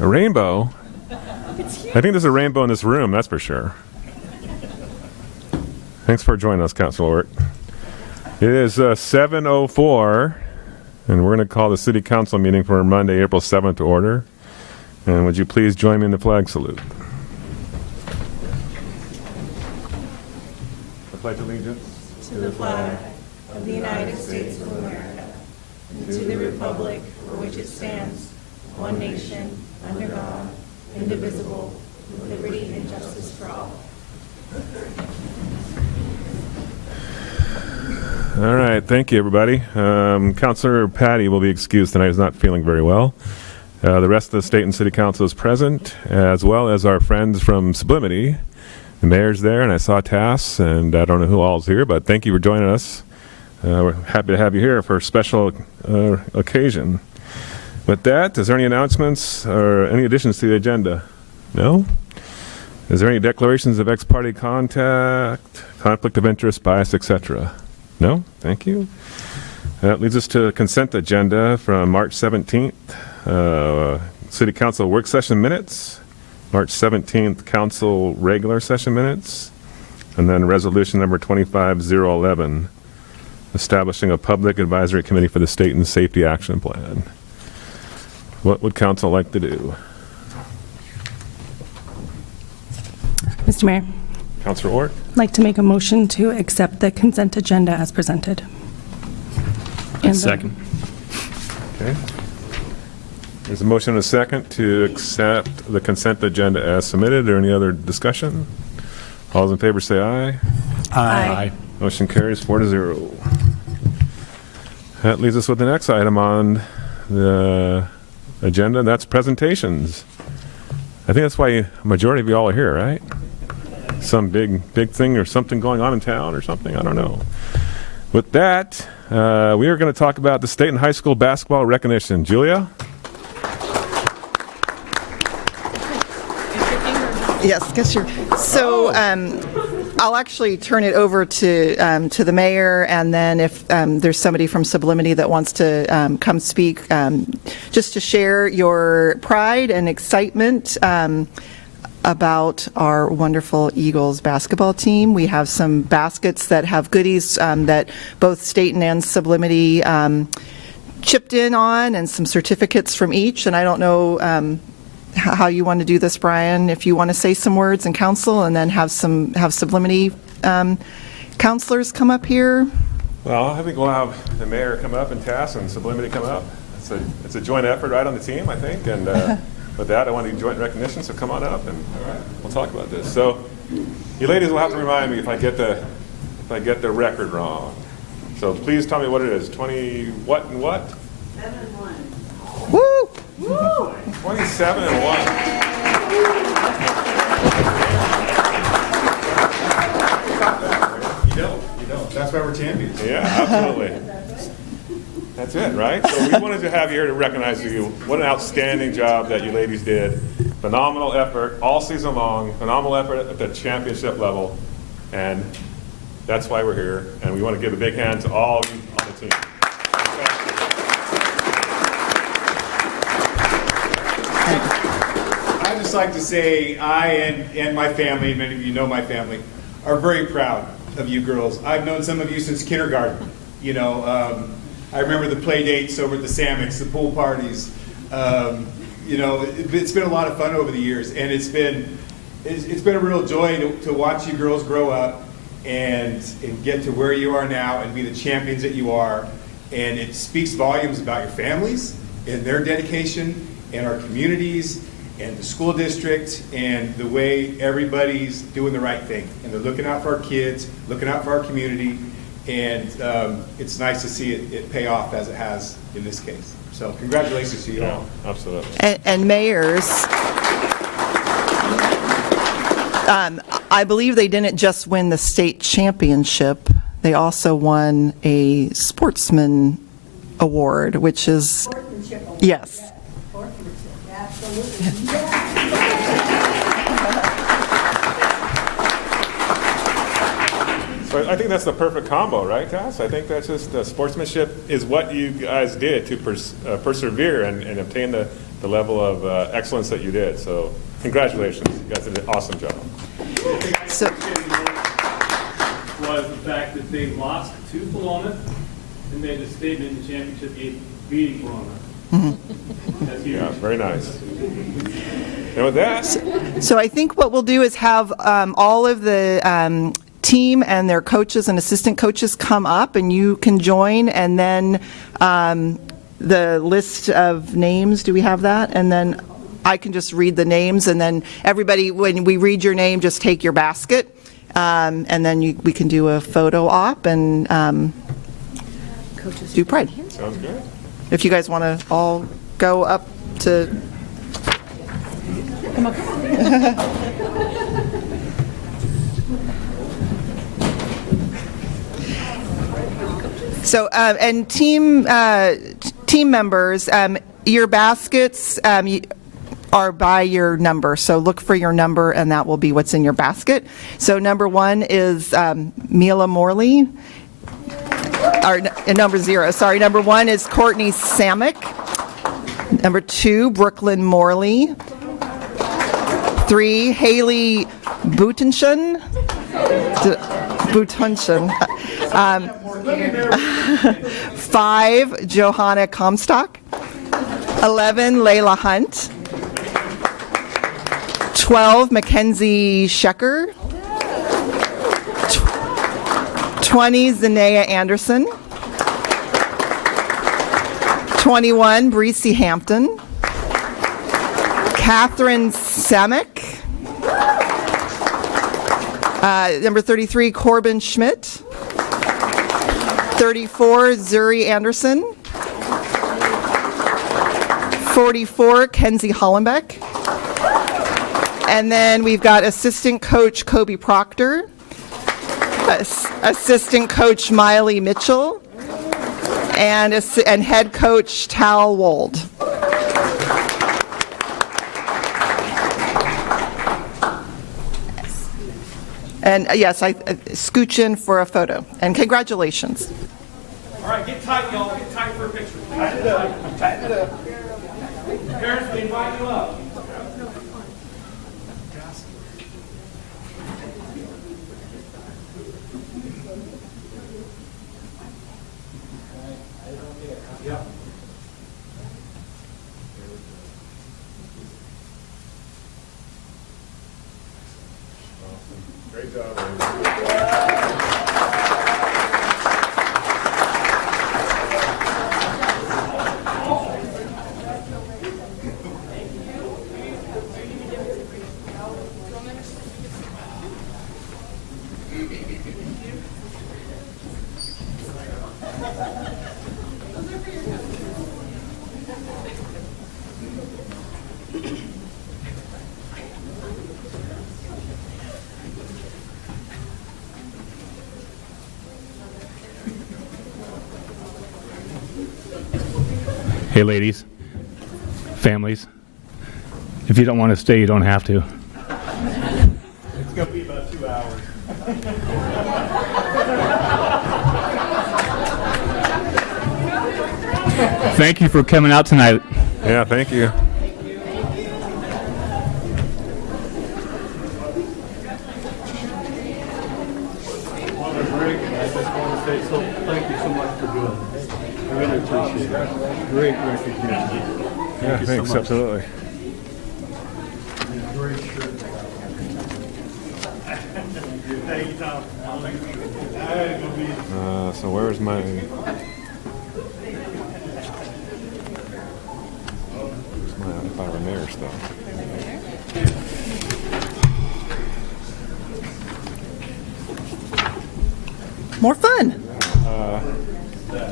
A rainbow? I think there's a rainbow in this room, that's for sure. Thanks for joining us, Councilor Orr. It is 7:04, and we're going to call the City Council meeting for Monday, April 7th to order. And would you please join me in the flag salute? I pledge allegiance to the flag of the United States of America and to the republic for which it stands, one nation, under God, indivisible, with liberty and justice for all. All right, thank you, everybody. Councilor Patty will be excused tonight. He's not feeling very well. The rest of the Stayton City Council is present, as well as our friends from Sublimity. The mayor's there, and I saw Tass, and I don't know who all is here, but thank you for joining us. We're happy to have you here for a special occasion. With that, is there any announcements or any additions to the agenda? No? Is there any declarations of ex-parte contact, conflict of interest, bias, etc.? No? Thank you. That leads us to consent agenda from March 17th. City Council work session minutes. March 17th, Council regular session minutes. And then resolution number 25011, establishing a public advisory committee for the Stayton Safety Action Plan. What would Council like to do? Mr. Mayor, Councilor Orr? I'd like to make a motion to accept the consent agenda as presented. And Second. Okay. There's a motion and a second to accept the consent agenda as submitted. Or any other discussion? All those in favor say aye. Aye. Motion carries 4-0. That leaves us with the next item on the agenda, and that's presentations. I think that's why a majority of you all are here, right? Some big thing or something going on in town or something, I don't know. With that, we are going to talk about the Stayton High School basketball recognition. Julia? Yes, guess you're. So I'll actually turn it over to the mayor, and then if there's somebody from Sublimity that wants to come speak, just to share your pride and excitement about our wonderful Eagles basketball team. We have some baskets that have goodies that both Stayton and Sublimity chipped in on, and some certificates from each. And I don't know how you want to do this, Brian, if you want to say some words in council and then have Sublimity counselors come up here. Well, I think we'll have the mayor come up and Tass and Sublimity come up. It's a joint effort right on the team, I think, and with that I want to do joint recognition, so come on up and we'll talk about this. So you ladies will have to remind me if I get the record wrong. So please tell me what it is. 20 what and what? 7-1. Woo! Woo! 27 and 1. You don't. That's why we're champions. Yeah, absolutely. That's it, right? So we wanted to have you here to recognize you. What an outstanding job that you ladies did. Phenomenal effort all season long. Phenomenal effort at the championship level. And that's why we're here. And we want to give a big hand to all of you on the team. I'd just like to say I and my family, many of you know my family, are very proud of you girls. I've known some of you since kindergarten. You know, I remember the play dates over at the Samics, the pool parties. You know, it's been a lot of fun over the years, and it's been a real joy to watch you girls grow up and get to where you are now and be the champions that you are. And it speaks volumes about your families and their dedication and our communities and the school district and the way everybody's doing the right thing. And they're looking out for our kids, looking out for our community, and it's nice to see it pay off as it has in this case. So congratulations to you all. Absolutely. And mayors, I believe they didn't just win the state championship, they also won a sportsman award, which is, Sportsmanship award. yes. Sportsmanship, absolutely. But I think that's the perfect combo, right, Cass? I think that's just sportsmanship is what you guys did to persevere and obtain the level of excellence that you did. So congratulations. You guys did an awesome job. So, was the fact that they lost to Kelowna and made a statement in the championship game beating Kelowna. That's huge. Yeah, very nice. And with that, so I think what we'll do is have all of the team and their coaches and assistant coaches come up, and you can join, and then the list of names, do we have that? And then I can just read the names, and then everybody, when we read your name, just take your basket, and then we can do a photo op and do pride. sounds good. If you guys want to all go up to... So, and team members, your baskets are by your number. So look for your number, and that will be what's in your basket. So number 1 is Mila Morley. Or number 0, sorry. Number 1 is Courtney Samick. Number 2, Brooklyn Morley. 3, Haley Butenschen. 5, Johanna Comstock. 11, Layla Hunt. 12, Mackenzie Shecker. 20, Zanea Anderson. 21, Breesy Hampton. Catherine Samek. Number 33, Corbin Schmidt. 34, Zuri Anderson. 44, Kenzie Hollenbeck. And then we've got assistant coach Kobe Proctor, assistant coach Miley Mitchell, and head coach Tal Wold. And yes, I scooch in for a photo. And congratulations. All right, get tight, y'all. Get tight for a picture. Tighten it up. Tighten it up. Parents, we invite you up. Great job. Hey, ladies, families, if you don't want to stay, you don't have to. It's going to be about 2 hours. Thank you for coming out tonight. Yeah, thank you. I just want to say thank you so much for doing this. I really appreciate it. Great recognition. Yeah, you so thanks, much. absolutely. Great shirt. Thank you, Tom. So where's my... Where's my if I were mayor stuff? More fun.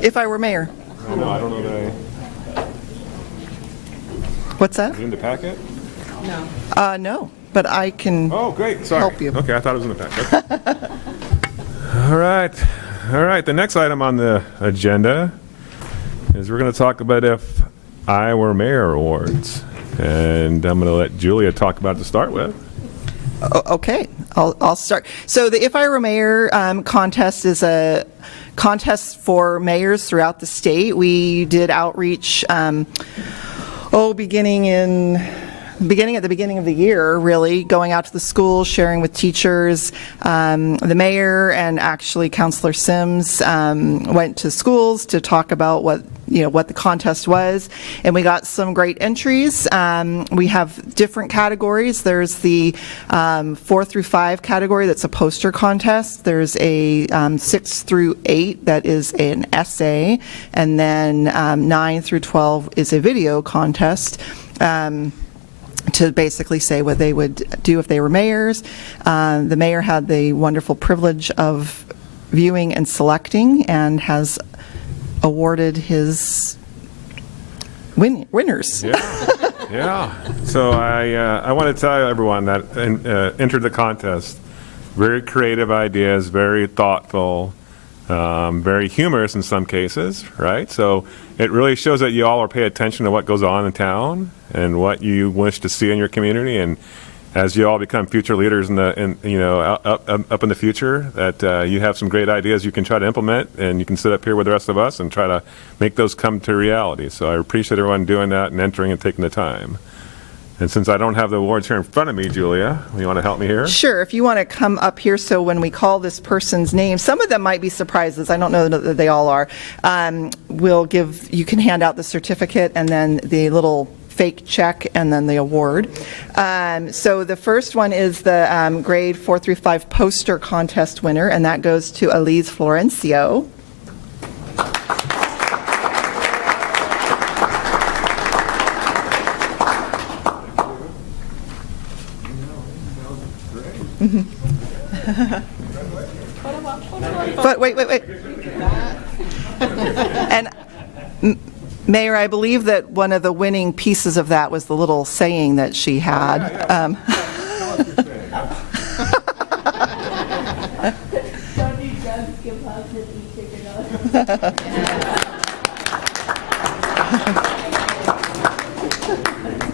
If I were mayor. No, I don't know that What's that? is it in the packet? No, but I can. Oh, great, sorry. Help you. Okay, I thought it was in the packet. Okay. All right, the next item on the agenda is we're going to talk about if I were mayor awards. And I'm going to let Julia talk about it to start with. Okay, I'll start. So the If I Were Mayor contest is a contest for mayors throughout the state. We did outreach, beginning at the beginning of the year, really, going out to the schools, sharing with teachers. The mayor and actually Councilor Sims went to schools to talk about what the contest was, and we got some great entries. We have different categories. There's the 4 through 5 category that's a poster contest. There's a 6 through 8 that is an essay, and then 9 through 12 is a video contest. To basically say what they would do if they were mayors. The mayor had the wonderful privilege of viewing and selecting and has awarded his winners. Yeah. So I want to tell everyone that entered the contest, very creative ideas, very thoughtful, very humorous in some cases, right? So it really shows that you all are paying attention to what goes on in town and what you wish to see in your community. And as you all become future leaders up in the future, that you have some great ideas you can try to implement, and you can sit up here with the rest of us and try to make those come to reality. So I appreciate everyone doing that and entering and taking the time. And since I don't have the awards here in front of me, Julia, you want to help me here? Sure, if you want to come up here, so when we call this person's name, some of them might be surprises. I don't know that they all are. You can hand out the certificate and then the little fake check and then the award. So the first one is the grade 4 through 5 poster contest winner, and that goes to Elise Florencio. But wait. And Mayor, I believe that one of the winning pieces of that was the little saying that she had.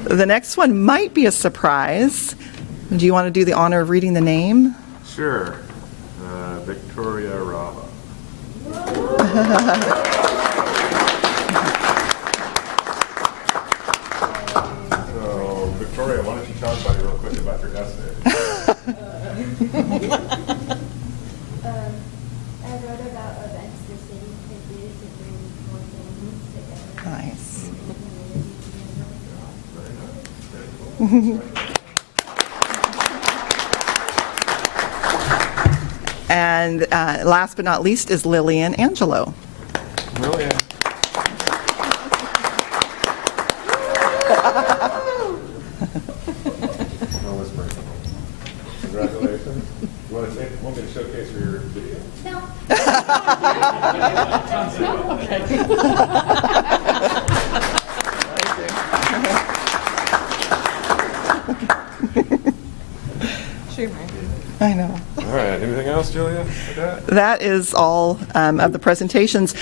The next one might be a surprise. Do you want to do the honor of reading the name? Sure. Victoria Rava. So, Victoria, why don't you tell everybody real quick about your essay? I wrote about events the city could do to bring more families together. Nice. Very nice. And last but not least is Lillian Angelo. Lillian. No whispering. Congratulations. You want me to showcase your video? No. I know. All right. Anything else, Julia? With that? That is all of the presentations.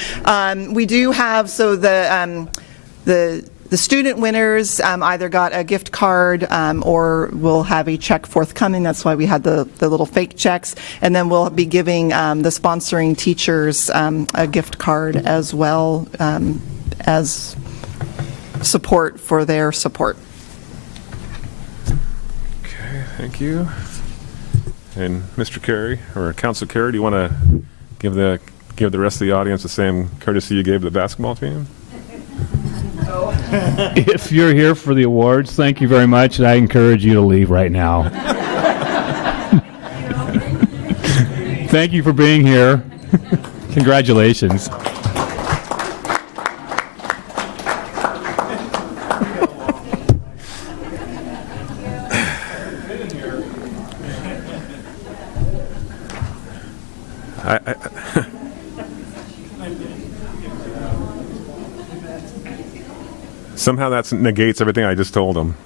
We do have, so the student winners either got a gift card or will have a check forthcoming. That's why we had the little fake checks. And then we'll be giving the sponsoring teachers a gift card as well as support for their support. Okay. Thank you. And Mr. Carey, or Council Carey, do you want to give the rest of the audience the same courtesy you gave the basketball team? If you're here for the awards, thank you very much, and I encourage you to leave right now. Thank you for being here. Congratulations. Somehow that negates everything I just told him.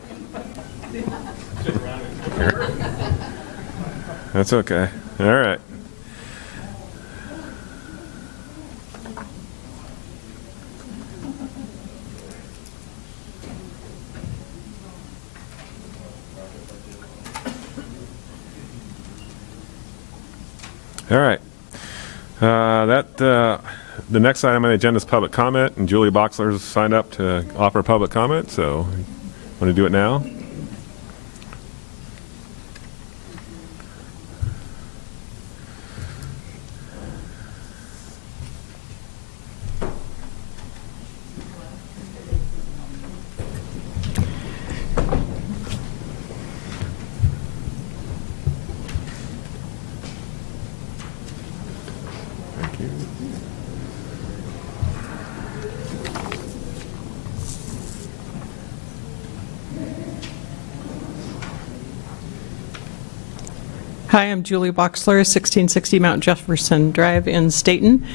That's okay. All right. All right. The next item on the agenda is public comment, and Julie Boxler's signed up to offer public comment, so want to do it now? Thank you. Hi, I'm Julie Boxler, 1660 Mount Jefferson Drive in Stayton.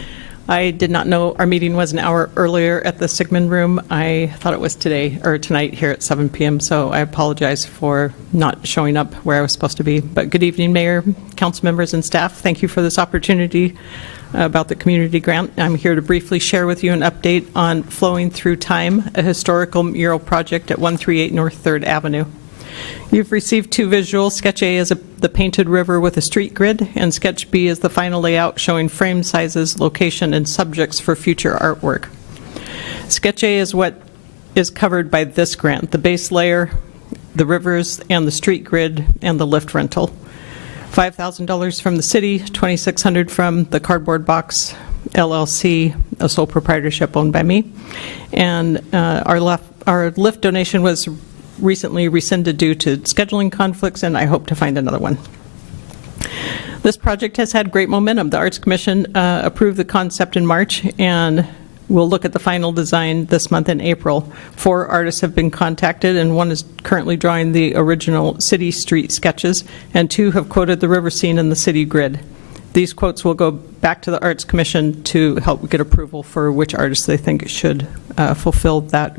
I did not know our meeting was an hour earlier at the Sigmund Room. I thought it was today or tonight here at 7 p.m., so I apologize for not showing up where I was supposed to be. But good evening, Mayor, council members, and staff. Thank you for this opportunity about the community grant. I'm here to briefly share with you an update on Flowing Through Time, a historical mural project at 138 North 3rd Avenue. You've received two visuals. Sketch A is the painted river with a street grid, and Sketch B is the final layout showing frame sizes, location, and subjects for future artwork. Sketch A is what is covered by this grant, the base layer, the rivers, and the street grid, and the lift rental. $5,000 from the city, $2,600 from the Cardboard Box LLC, a sole proprietorship owned by me. And our lift donation was recently rescinded due to scheduling conflicts, and I hope to find another one. This project has had great momentum. The Arts Commission approved the concept in March, and we'll look at the final design this month in April. 4 artists have been contacted, and 1 is currently drawing the original city street sketches, and 2 have quoted the river scene in the city grid. These quotes will go back to the Arts Commission to help get approval for which artists they think should fulfill that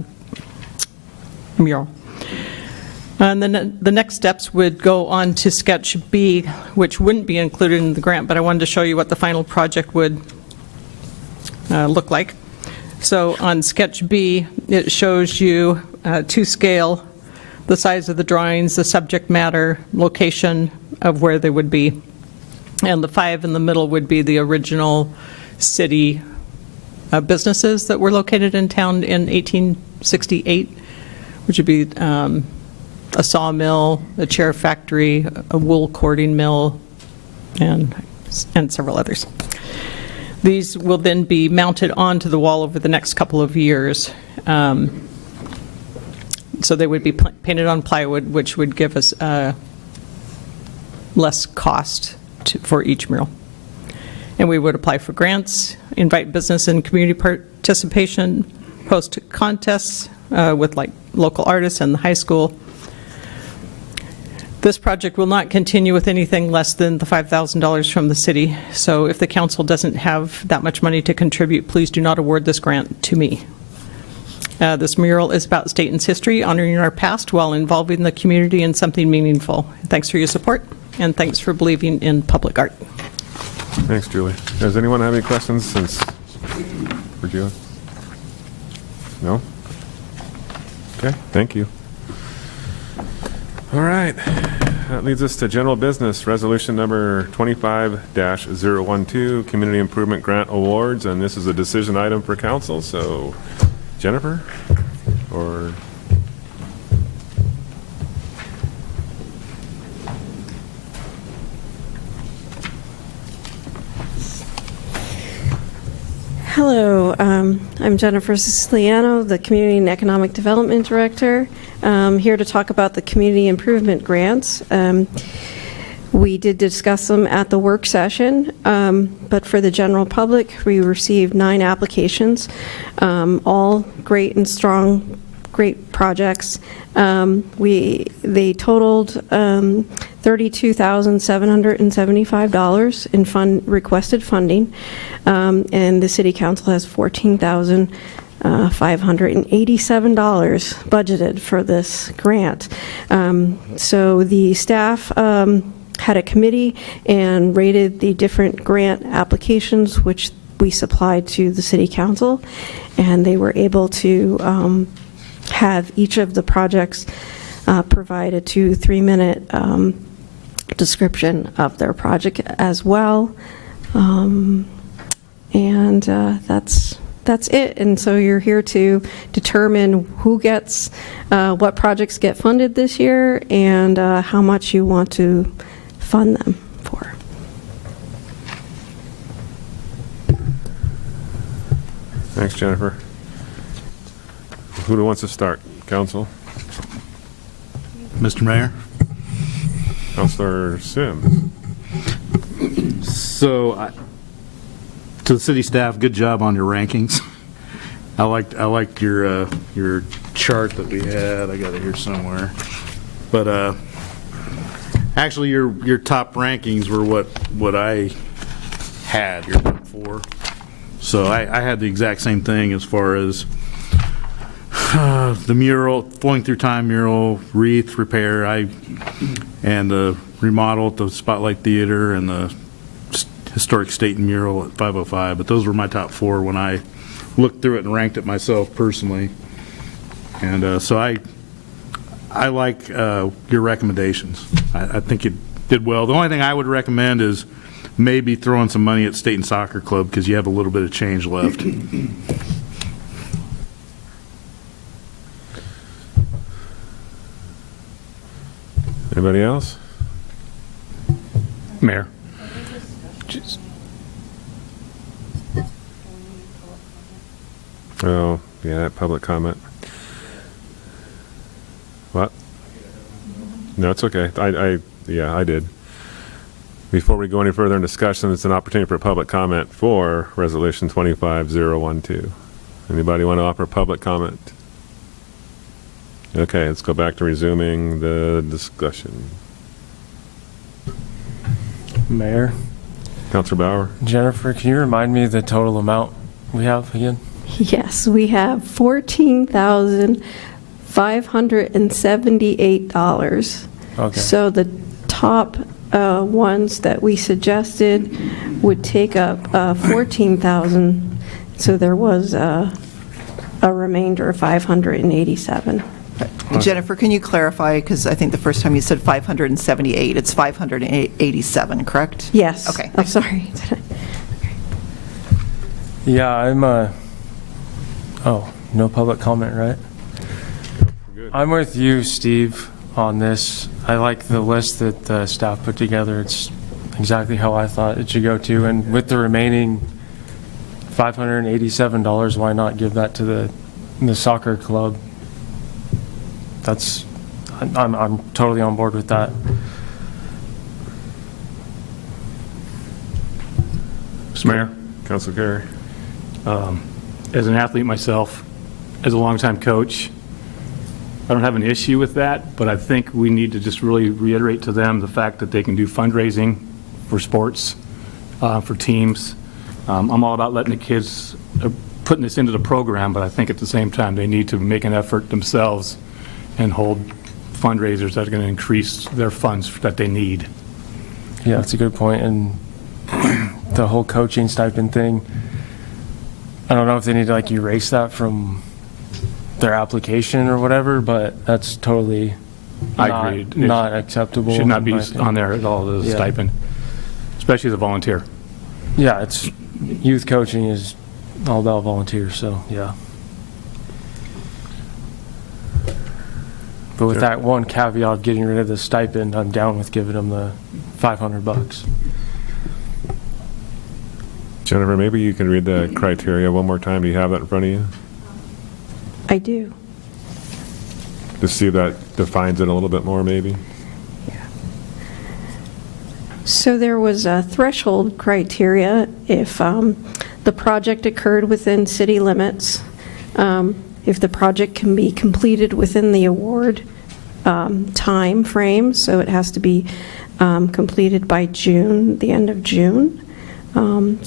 mural. And then the next steps would go on to Sketch B, which wouldn't be included in the grant, but I wanted to show you what the final project would look like. So on Sketch B, it shows you to scale the size of the drawings, the subject matter, location of where they would be. And the 5 in the middle would be the original city businesses that were located in town in 1868, which would be a sawmill, a chair factory, a wool cording mill, and several others. These will then be mounted onto the wall over the next couple of years. So they would be painted on plywood, which would give us less cost for each mural. And we would apply for grants, invite business and community participation, host contests with like local artists and the high school. This project will not continue with anything less than the $5,000 from the city. So if the council doesn't have that much money to contribute, please do not award this grant to me. This mural is about Stayton's history, honoring our past while involving the community in something meaningful. Thanks for your support, and thanks for believing in public art. Thanks, Julie. Does anyone have any questions for Julie? No? Okay, thank you. All right, that leads us to general business, resolution number 25-012, Community Improvement Grant Awards, and this is a decision item for council, so Jennifer, or? Hello, I'm Jennifer Siciliano, the Community and Economic Development Director. Here to talk about the community improvement grants. We did discuss them at the work session, but for the general public, we received 9 applications, all great and strong, great projects. They totaled $32,775 in requested funding, and the City Council has $14,587 budgeted for this grant. So the staff had a committee and rated the different grant applications which we supplied to the City Council, and they were able to have each of the projects provide a 2-3 minute description of their project as well. And that's it. And so you're here to determine who gets, what projects get funded this year, and how much you want to fund them for. Thanks, Jennifer. Who wants to start? Council? Mr. Mayor? Councilor Sims. So, to the city staff, good job on your rankings. I liked your chart that we had. I got it here somewhere. But actually, your top rankings were what I had. Your top 4. So I had the exact same thing as far as the mural, Flowing Through Time mural, wreath repair, and the remodel at the Spotlight Theater, and the historic Stayton mural at 505. But those were my top 4 when I looked through it and ranked it myself personally. And so I like your recommendations. I think you did well. The only thing I would recommend is maybe throwing some money at Stayton Soccer Club, because you have a little bit of change left. Anybody else? Mayor. Oh, yeah, public comment. What? No, it's okay. Yeah, I did. Before we go any further in discussion, it's an opportunity for public comment for Resolution 25012. Anybody want to offer public comment? Okay, let's go back to resuming the discussion. Mayor, Councilor Bauer? Jennifer, can you remind me the total amount we have again? Yes, we have $14,578. Okay. So the top ones that we suggested would take up $14,000. So there was a remainder of $587. Jennifer, can you clarify, because I think the first time you said 578, it's 587, correct? Yes. Okay. I'm sorry. Yeah, I'm oh, no public comment, right? Good. I'm with you, Steve, on this. I like the list that the staff put together. It's exactly how I thought it should go to. And with the remaining $587, why not give that to the soccer club? I'm totally on board with that. Mr. Mayor. Councilor Carey? As an athlete myself, as a longtime coach, I don't have an issue with that, but I think we need to just really reiterate to them the fact that they can do fundraising for sports, for teams. I'm all about letting the kids, putting this into the program, but I think at the same time they need to make an effort themselves and hold fundraisers that are going to increase their funds that they need. Yeah, that's a good point. And the whole coaching stipend thing, I don't know if they need to like erase that from their application or whatever, but that's totally I agree. not acceptable. Should not be in my opinion. on there at all, the Yeah. stipend, especially as a volunteer. Yeah, it's youth coaching is all about volunteers, so yeah. But with Sure. that one caveat of getting rid of the stipend, I'm down with giving them the $500. Jennifer, maybe you can read the criteria one more time. Do you have that in front of you? I do. Just see if that defines it a little bit more, maybe? So there was a threshold criteria if the project occurred within city limits, if the project can be completed within the award time frame, so it has to be completed by June, the end of June. And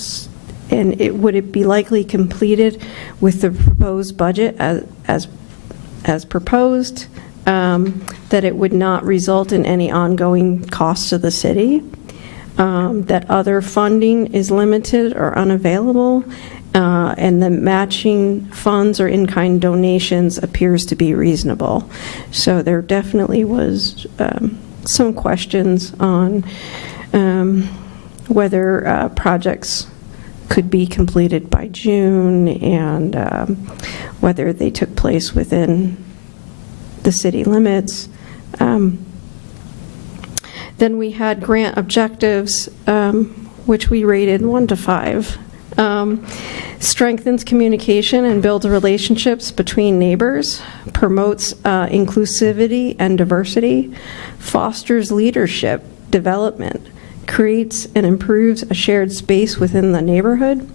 would it be likely completed with the proposed budget as proposed, that it would not result in any ongoing costs to the city, that other funding is limited or unavailable, and the matching funds or in-kind donations appears to be reasonable. So there definitely was some questions on whether projects could be completed by June, and whether they took place within the city limits. Then we had grant objectives, which we rated 1 to 5. Strengthens communication and builds relationships between neighbors, promotes inclusivity and diversity, fosters leadership development, creates and improves a shared space within the neighborhood,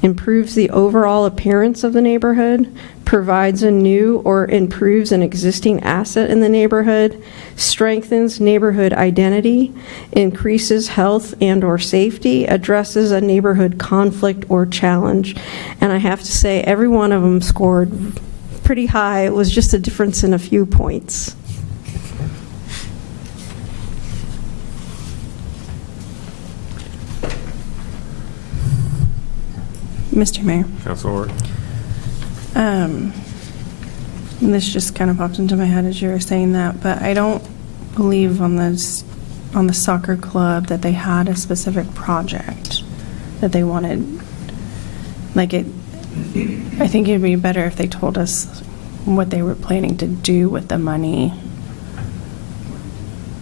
improves the overall appearance of the neighborhood, provides a new or improves an existing asset in the neighborhood, strengthens neighborhood identity, increases health and/or safety, addresses a neighborhood conflict or challenge. And I have to say, every one of them scored pretty high. It was just a difference in a few points. Mr. Mayor. Councilor. This just kind of popped into my head as you were saying that, but I don't believe on the soccer club that they had a specific project that they wanted. Like I think it'd be better if they told us what they were planning to do with the money.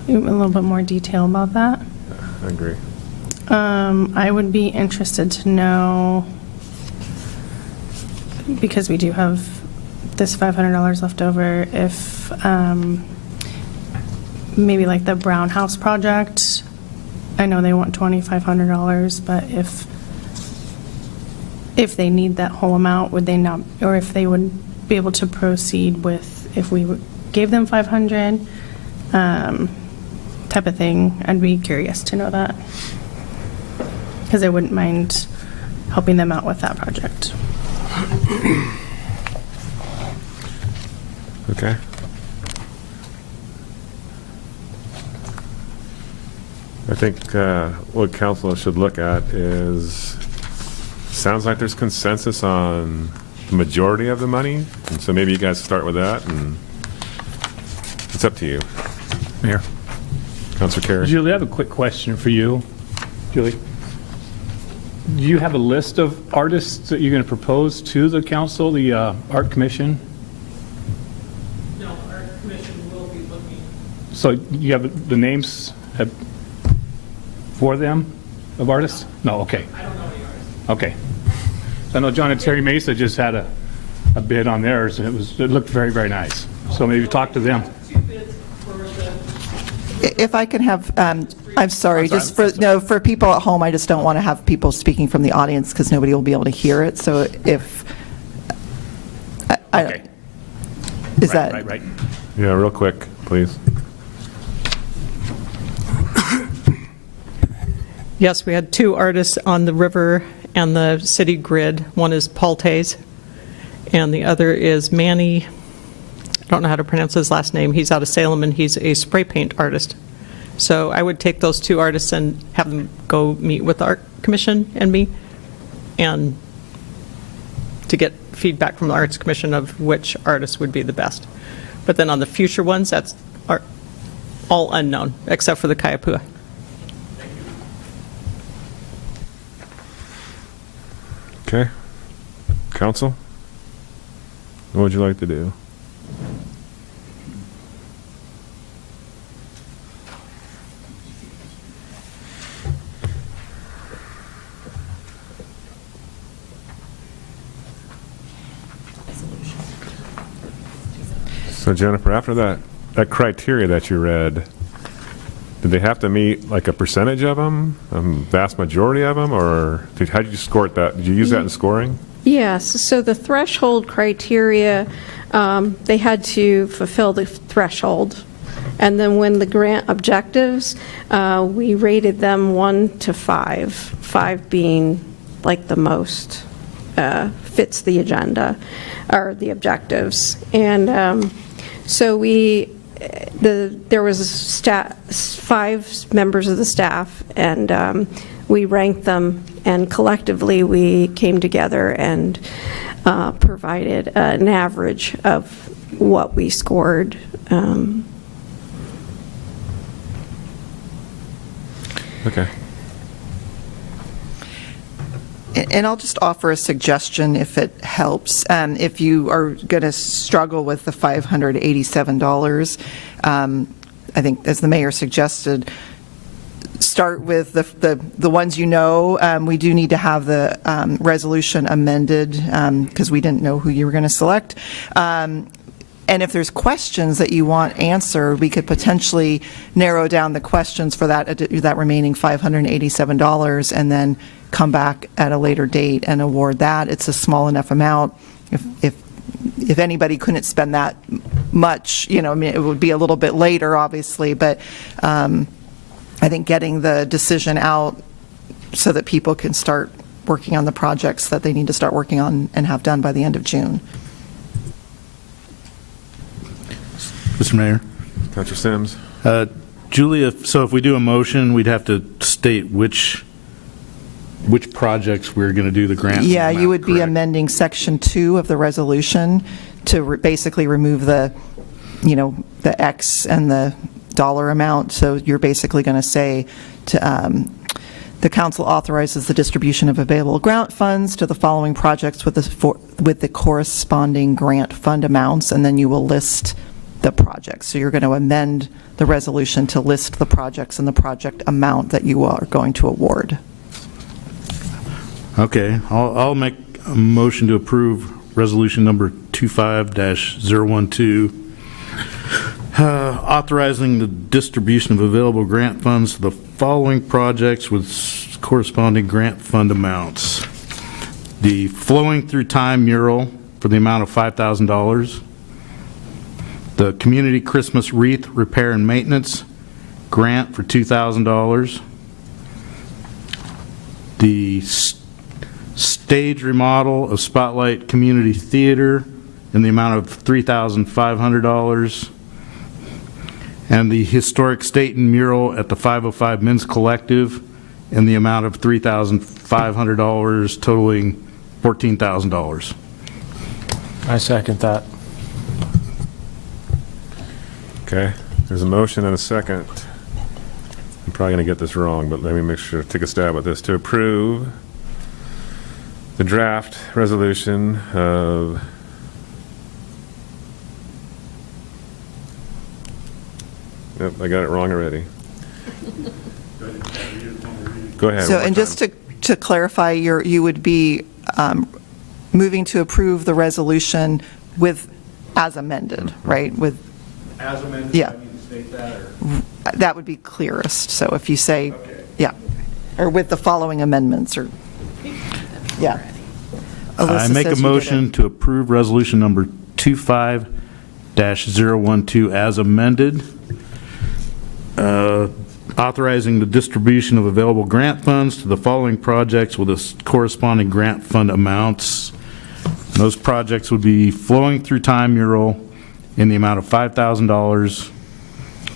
A little bit more detail about that. I agree. I would be interested to know, because we do have this $500 left over, if maybe like the Brown House project, I know they want $2,500, but if they need that whole amount, would they not, or if they would be able to proceed with, if we gave them 500, type of thing. I'd be curious to know that, because I wouldn't mind helping them out with that project. Okay. I think what council should look at is, sounds like there's consensus on the majority of the money, and so maybe you guys start with that, and it's up to you. Mayor. Councilor Carey. Julie, I have a quick question for you. Julie, do you have a list of artists that you're going to propose to the council, the Art Commission? No, our commission will be looking. So you have the names for them of artists? No, okay. I don't know any artists. Okay. I know John and Terry Mesa just had a bid on theirs, and it looked very, very nice. So maybe talk to them. 2 bids for the. If I can have, I'm sorry, just for people at home, I just don't want to have people speaking from the audience because nobody will be able to hear it. So if, Okay. Is that? Right. Yeah, real quick, please. Yes, we had 2 artists on the river and the city grid. One is Paul Tays, and the other is Manny. I don't know how to pronounce his last name. He's out of Salem, and he's a spray paint artist. So I would take those 2 artists and have them go meet with the Art Commission and me, and to get feedback from the Arts Commission of which artist would be the best. But then on the future ones, that's all unknown, except for the Kayapua. Okay. Council? What would you like to do? So Jennifer, after that criteria that you read, did they have to meet like a percentage of them, a vast majority of them, or how did you score it? Did you use that in scoring? Yes, so the threshold criteria, they had to fulfill the threshold. And then when the grant objectives, we rated them 1 to 5, 5 being like the most fits the agenda, or the objectives. And so there was 5 members of the staff, and we ranked them, and collectively we came together and provided an average of what we scored. Okay. And I'll just offer a suggestion if it helps. If you are going to struggle with the $587, I think, as the mayor suggested, start with the ones you know. We do need to have the resolution amended because we didn't know who you were going to select. And if there's questions that you want answered, we could potentially narrow down the questions for that remaining $587 and then come back at a later date and award that. It's a small enough amount. If anybody couldn't spend that much, I mean, it would be a little bit later, obviously, but I think getting the decision out so that people can start working on the projects that they need to start working on and have done by the end of June. Mr. Mayor. Councilor Sims? Julia, so if we do a motion, we'd have to state which projects we're going to do the grant. Yeah, amount, you would be correct? amending Section 2 of the resolution to basically remove the X and the dollar amount. So you're basically going to say the council authorizes the distribution of available grant funds to the following projects with the corresponding grant fund amounts, and then you will list the projects. So you're going to amend the resolution to list the projects and the project amount that you are going to award. Okay, I'll make a motion to approve resolution number 25-012, authorizing the distribution of available grant funds to the following projects with corresponding grant fund amounts. The Flowing Through Time mural for the amount of $5,000. The Community Christmas Wreath Repair and Maintenance grant for $2,000. The stage remodel of Spotlight Community Theater in the amount of $3,500. And the Historic Stayton mural at the 505 Men's Collective in the amount of $3,500, totaling $14,000. I second that. Okay, there's a motion and a second. I'm probably going to get this wrong, but let me make sure, take a stab at this. To approve the draft resolution of Yep, I got it wrong already. Go ahead. So, one more and just time. to clarify, you would be moving to approve the resolution with, as amended, right? With, As amended, Yeah. I need to state that, or? that would be clearest. So if you say, yeah, or with the following amendments, or, yeah. I Alyssa make a says you did motion it. to approve resolution number 25-012 as amended, authorizing the distribution of available grant funds to the following projects with the corresponding grant fund amounts. Those projects would be Flowing Through Time mural in the amount of $5,000,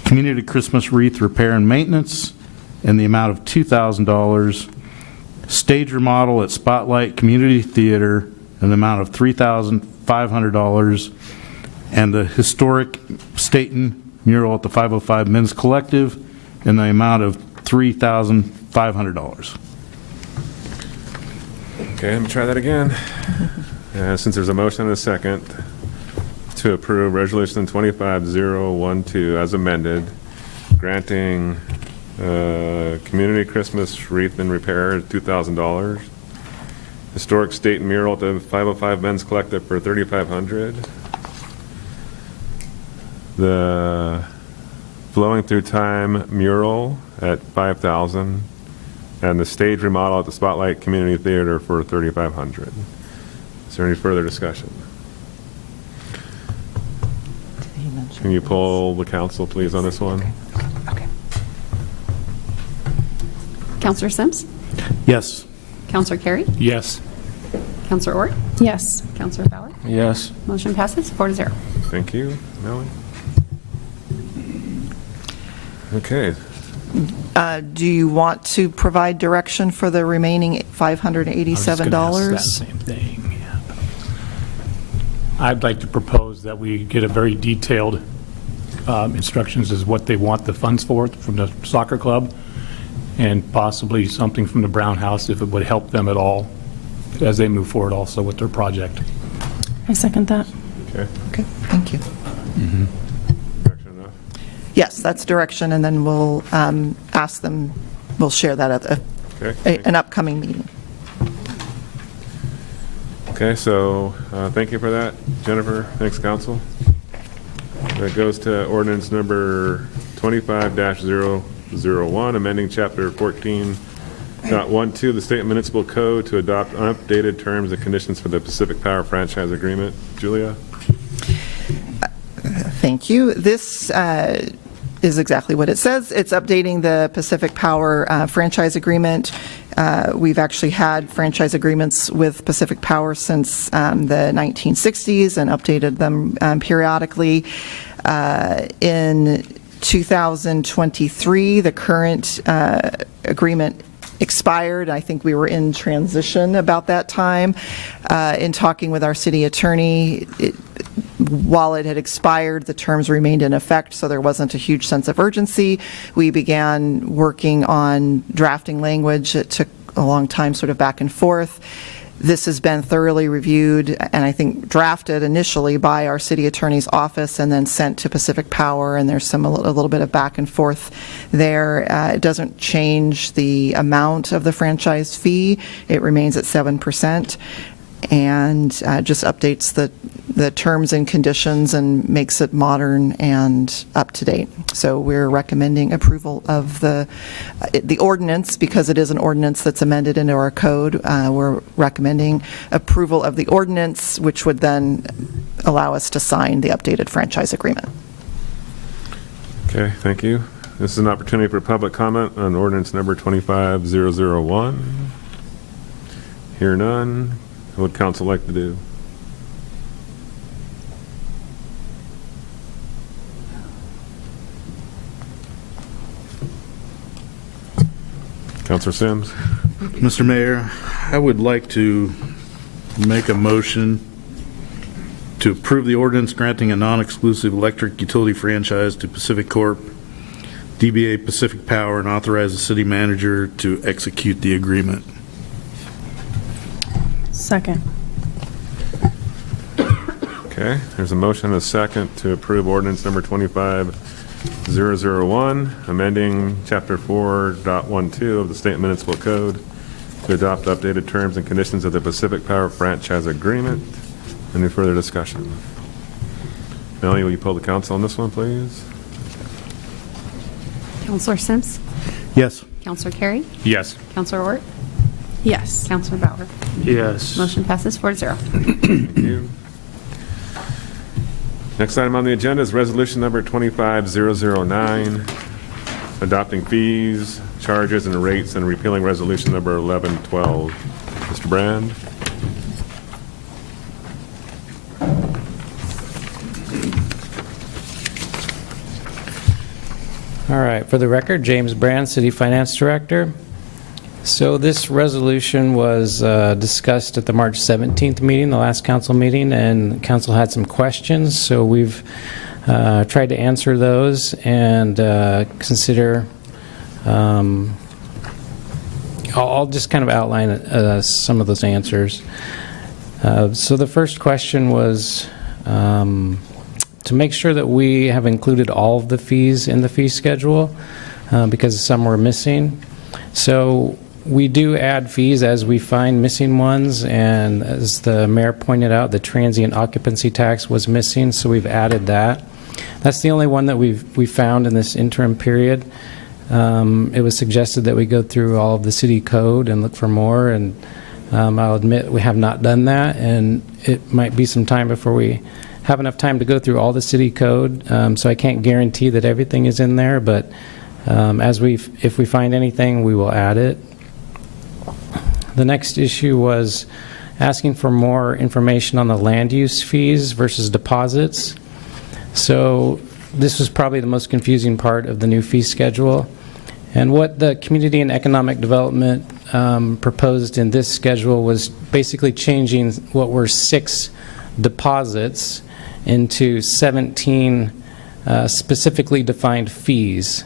Community Christmas Wreath Repair and Maintenance in the amount of $2,000, stage remodel at Spotlight Community Theater in the amount of $3,500, and the Historic Stayton mural at the 505 Men's Collective in the amount of $3,500. Okay, let me try that again. Since there's a motion and a second to approve resolution 25-012 as amended, granting community Christmas wreath and repair $2,000, historic state mural at the 505 Men's Collective for $3,500, the Flowing Through Time mural at $5,000, and the stage remodel at the Spotlight Community Theater for $3,500. Is there any further discussion? Can you poll the council, please, on this one? Counselor Sims? Yes. Counselor Carey? Yes. Counselor Ort? Yes. Counselor Fowler? Yes. Motion passes 4-0. Thank you. Melanie? Okay. Do you want to provide direction for the remaining $587? That same thing, yeah. I'd like to propose that we get a very detailed instructions as what they want the funds for from the soccer club, and possibly something from the Brown House if it would help them at all as they move forward also with their project. I second that. Okay. Okay, thank you. Direction enough? Yes, that's direction, and then we'll ask them, we'll share that at Okay. an upcoming meeting. Okay, so thank you for that, Jennifer. Thanks, council. That goes to ordinance number 25-001, amending chapter 14.12 of the State Municipal Code to adopt updated terms and conditions for the Pacific Power franchise agreement. Julia? Thank you. This is exactly what it says. It's updating the Pacific Power franchise agreement. We've actually had franchise agreements with Pacific Power since the 1960s and updated them periodically. In 2023, the current agreement expired. I think we were in transition about that time. In talking with our city attorney, while it had expired, the terms remained in effect, so there wasn't a huge sense of urgency. We began working on drafting language. It took a long time, sort of back and forth. This has been thoroughly reviewed and I think drafted initially by our city attorney's office and then sent to Pacific Power, and there's a little bit of back and forth there. It doesn't change the amount of the franchise fee. It remains at 7%. And just updates the terms and conditions and makes it modern and up to date. So we're recommending approval of the ordinance, because it is an ordinance that's amended into our code. We're recommending approval of the ordinance, which would then allow us to sign the updated franchise agreement. Okay, thank you. This is an opportunity for public comment on ordinance number 25-001. Hear none. What would council like to do? Councilor Sims? Mr. Mayor, I would like to make a motion to approve the ordinance granting a non-exclusive electric utility franchise to Pacific Corp, DBA Pacific Power, and authorize the city manager to execute the agreement. Second. Okay, there's a motion and a second to approve ordinance number 25-001, amending chapter 4.12 of the State Municipal Code to adopt updated terms and conditions of the Pacific Power franchise agreement. Any further discussion? Melanie, will you poll the council on this one, please? Counselor Sims? Yes. Counselor Carey? Yes. Counselor Ort? Yes. Counselor Bauer? Yes. Motion passes 4-0. Thank you. Next item on the agenda is resolution number 25-009, adopting fees, charges, and rates, and repealing resolution number 1112. Mr. Brand? All right, for the record, James Brand, City Finance Director. So this resolution was discussed at the March 17th meeting, the last council meeting, and council had some questions. So we've tried to answer those and consider, I'll just kind of outline some of those answers. So the first question was to make sure that we have included all of the fees in the fee schedule because some were missing. So we do add fees as we find missing ones, and as the mayor pointed out, the transient occupancy tax was missing, so we've added that. That's the only one that we found in this interim period. It was suggested that we go through all of the city code and look for more, and I'll admit we have not done that, and it might be some time before we have enough time to go through all the city code, so I can't guarantee that everything is in there, but if we find anything, we will add it. The next issue was asking for more information on the land use fees versus deposits. So this was probably the most confusing part of the new fee schedule. And what the Community and Economic Development proposed in this schedule was basically changing what were 6 deposits into 17 specifically defined fees.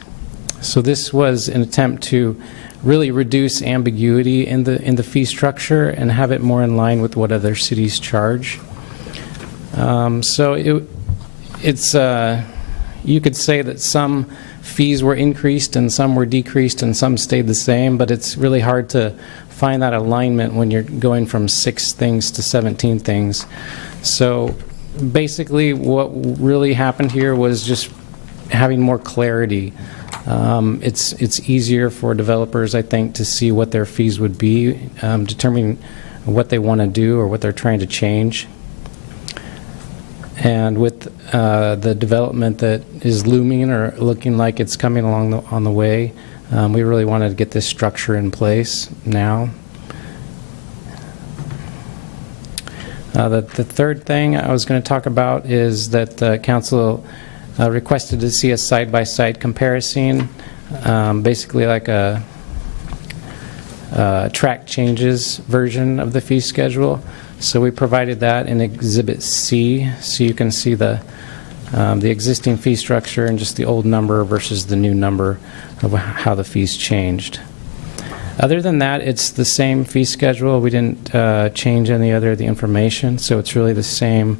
So this was an attempt to really reduce ambiguity in the fee structure and have it more in line with what other cities charge. So it's you could say that some fees were increased and some were decreased and some stayed the same, but it's really hard to find that alignment when you're going from 6 things to 17 things. So basically what really happened here was just having more clarity. It's easier for developers, I think, to see what their fees would be, determining what they want to do or what they're trying to change. And with the development that is looming or looking like it's coming along on the way, we really wanted to get this structure in place now. The third thing I was going to talk about is that council requested to see a side-by-side comparison, basically like a track changes version of the fee schedule. So we provided that in Exhibit C, so you can see the existing fee structure and just the old number versus the new number of how the fees changed. Other than that, it's the same fee schedule. We didn't change any other of the information, so it's really the same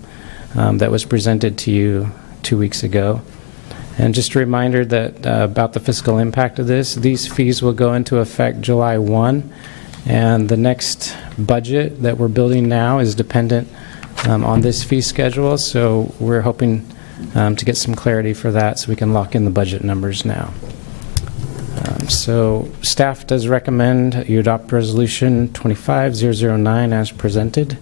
that was presented to you 2 weeks ago. And just a reminder that about the fiscal impact of this, these fees will go into effect July 1, and the next budget that we're building now is dependent on this fee schedule, so we're hoping to get some clarity for that so we can lock in the budget numbers now. So staff does recommend you adopt Resolution 25009 as presented,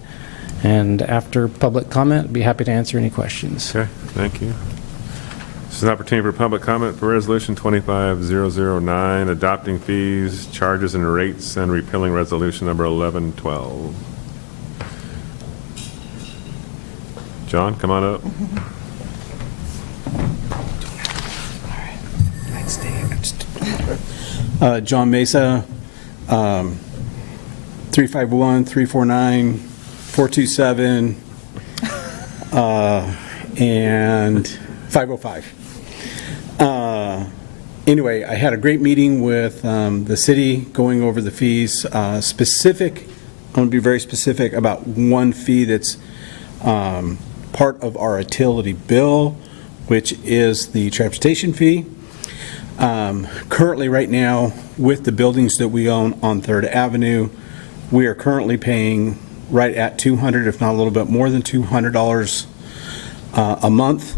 and after public comment, I'd be happy to answer any questions. Okay, thank you. This is an opportunity for public comment for Resolution 25009, adopting fees, charges, and rates, and repealing Resolution number 1112. John, come on up. John Mesa, 351-349-427, and 505. Anyway, I had a great meeting with the city going over the fees. I'm going to be very specific about one fee that's part of our utility bill, which is the transportation fee. Currently, right now, with the buildings that we own on 3rd Avenue, we are currently paying right at $200, if not a little bit more than $200 a month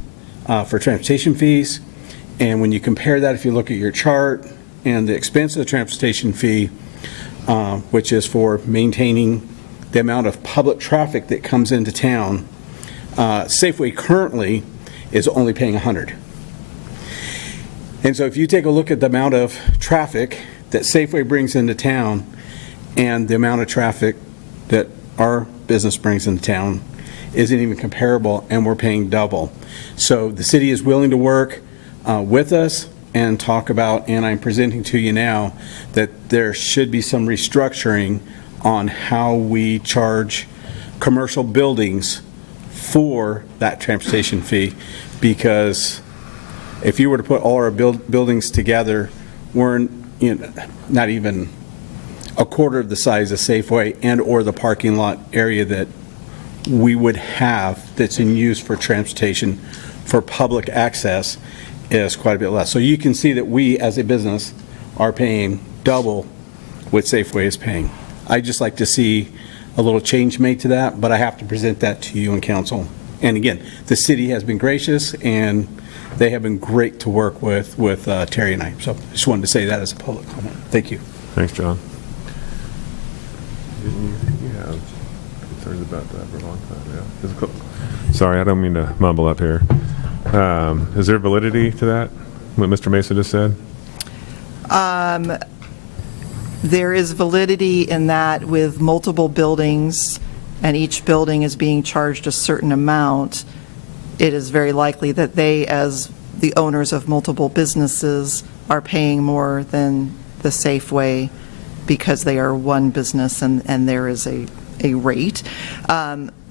for transportation fees. And when you compare that, if you look at your chart and the expense of the transportation fee, which is for maintaining the amount of public traffic that comes into town, Safeway currently is only paying $100. And so if you take a look at the amount of traffic that Safeway brings into town and the amount of traffic that our business brings into town isn't even comparable, and we're paying double. So the city is willing to work with us and talk about, and I'm presenting to you now, that there should be some restructuring on how we charge commercial buildings for that transportation fee, because if you were to put all our buildings together, we're not even a quarter of the size of Safeway and or the parking lot area that we would have that's in use for transportation for public access is quite a bit less. So you can see that we as a business are paying double what Safeway is paying. I'd just like to see a little change made to that, but I have to present that to you and council. And again, the city has been gracious and they have been great to work with Terry and I. So I just wanted to say that as a public comment. Thank you. Thanks, John. You have concerns about that for a long time, yeah. Sorry, I don't mean to mumble up here. Is there validity to that, what Mr. Mesa just said? There is validity in that with multiple buildings and each building is being charged a certain amount, it is very likely that they, as the owners of multiple businesses, are paying more than the Safeway because they are one business and there is a rate.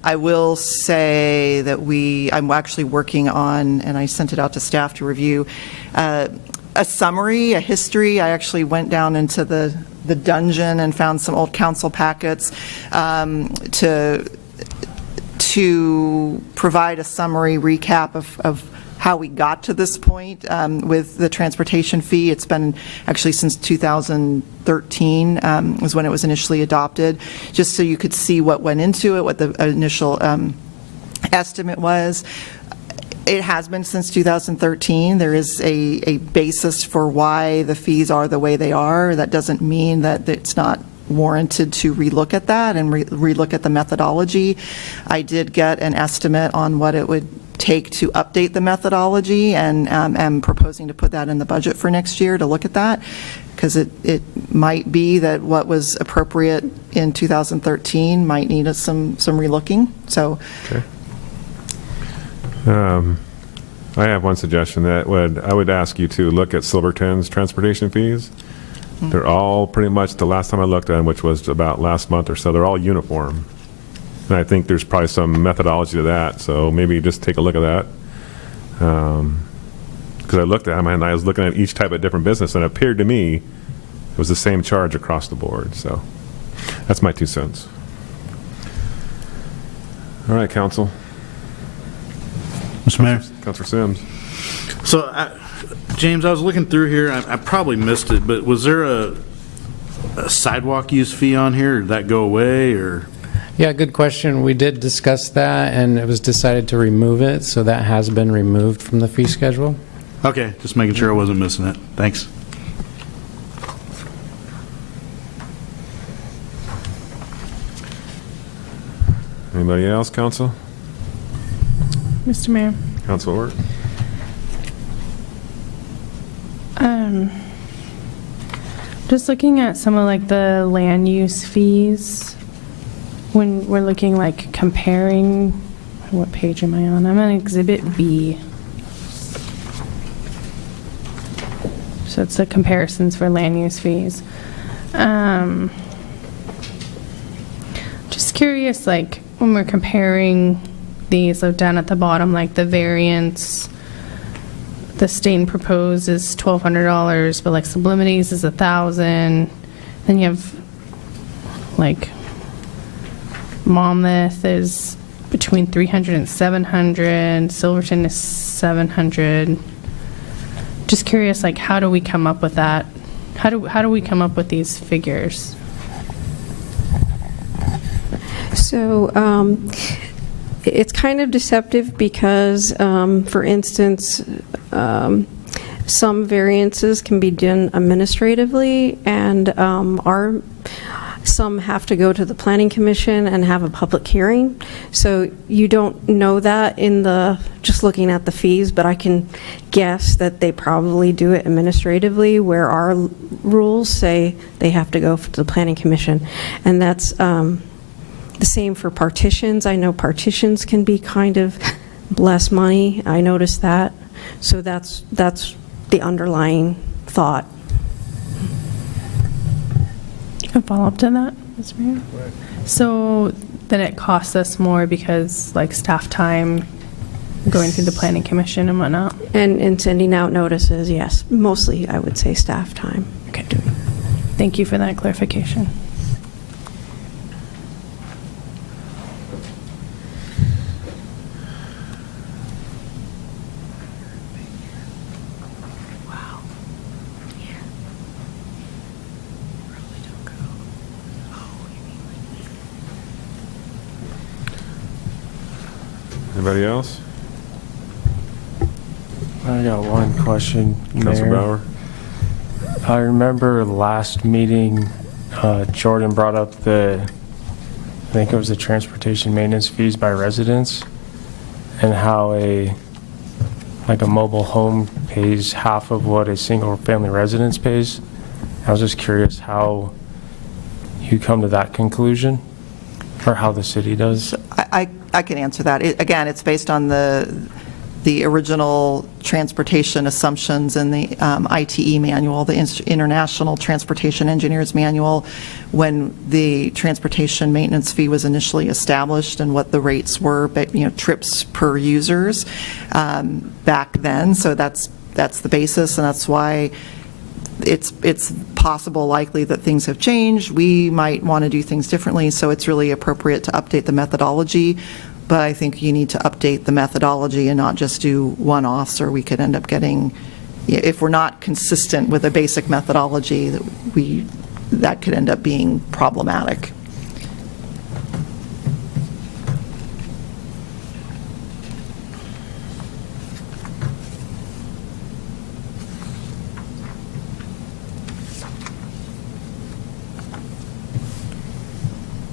I will say that I'm actually working on, and I sent it out to staff to review, a summary, a history. I actually went down into the dungeon and found some old council packets to provide a summary recap of how we got to this point with the transportation fee. It's been actually since 2013 was when it was initially adopted, just so you could see what went into it, what the initial estimate was. It has been since 2013. There is a basis for why the fees are the way they are. That doesn't mean that it's not warranted to relook at that and relook at the methodology. I did get an estimate on what it would take to update the methodology, and am proposing to put that in the budget for next year to look at that, because it might be that what was appropriate in 2013 might need some relooking. So. Okay. I have one suggestion that I would ask you to look at Silverton's transportation fees. They're all pretty much, the last time I looked at them, which was about last month or so, they're all uniform. And I think there's probably some methodology to that, so maybe just take a look at that. Because I looked at them and I was looking at each type of different business, and it appeared to me it was the same charge across the board. So that's my 2 cents. All right, council. Mr. Mayor. Councilor Sims. So, James, I was looking through here. I probably missed it, but was there a sidewalk use fee on here? Did that go away, or? Yeah, good question. We did discuss that, and it was decided to remove it, so that has been removed from the fee schedule. Okay, just making sure I wasn't missing it. Thanks. Anybody else, council? Mr. Mayor. Council Orr? Just looking at some of like the land use fees, when we're looking like comparing, what page am I on? I'm on Exhibit B. So it's the comparisons for land use fees. Just curious, like when we're comparing these, so down at the bottom, like the variance, the Stayton proposed is $1,200, but like Sublimities is $1,000. Then you have like Monmouth is between $300 and $700. Silverton is $700. Just curious, like how do we come up with that? How do we come up with these figures? So it's kind of deceptive because, for instance, some variances can be done administratively, and some have to go to the Planning Commission and have a public hearing. So you don't know that in just looking at the fees, but I can guess that they probably do it administratively, where our rules say they have to go to the Planning Commission. And that's the same for partitions. I know partitions can be kind of less money. I noticed that. So that's the underlying thought. A follow-up to that, Mr. Mayor? Right. So then it costs us more because like staff time going through the Planning Commission and whatnot? And sending out notices, yes. Mostly, I would say staff time. Okay. Thank you for that clarification. Anybody else? I got one question, Councilor Mayor. Bauer? I remember last meeting, Jordan brought up I think it was the transportation maintenance fees by residents, and how a mobile home pays half of what a single family residence pays. I was just curious how you come to that conclusion, or how the city does. I can answer that. Again, it's based on the original transportation assumptions in the ITE manual, the International Transportation Engineers Manual, when the transportation maintenance fee was initially established and what the rates were, but trips per users back then. So that's that's the basis, and that's why it's possible, likely, that things have changed. We might want to do things differently, so it's really appropriate to update the methodology. But I think you need to update the methodology and not just do one-offs, or we could end up getting, if we're not consistent with a basic methodology, that could end up being problematic.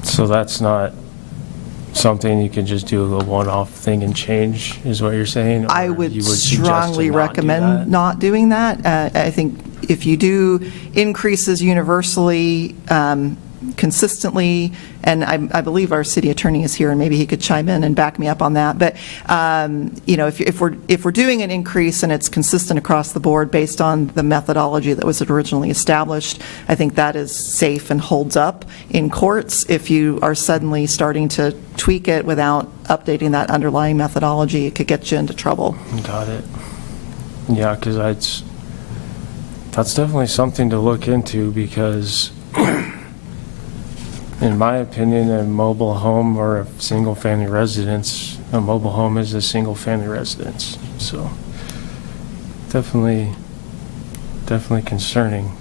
So that's not something you can just do a one-off thing and change, is what you're saying? I Or would you suggest to strongly not do recommend that? not doing that. I think if you do increases universally, consistently, and I believe our city attorney is here, and maybe he could chime in and back me up on that. But if we're doing an increase and it's consistent across the board based on the methodology that was originally established, I think that is safe and holds up in courts. If you are suddenly starting to tweak it without updating that underlying methodology, it could get you into trouble. Got it. Yeah, because that's definitely something to look into, because in my opinion, a mobile home or a single-family residence, a mobile home is a single-family residence. So definitely concerning.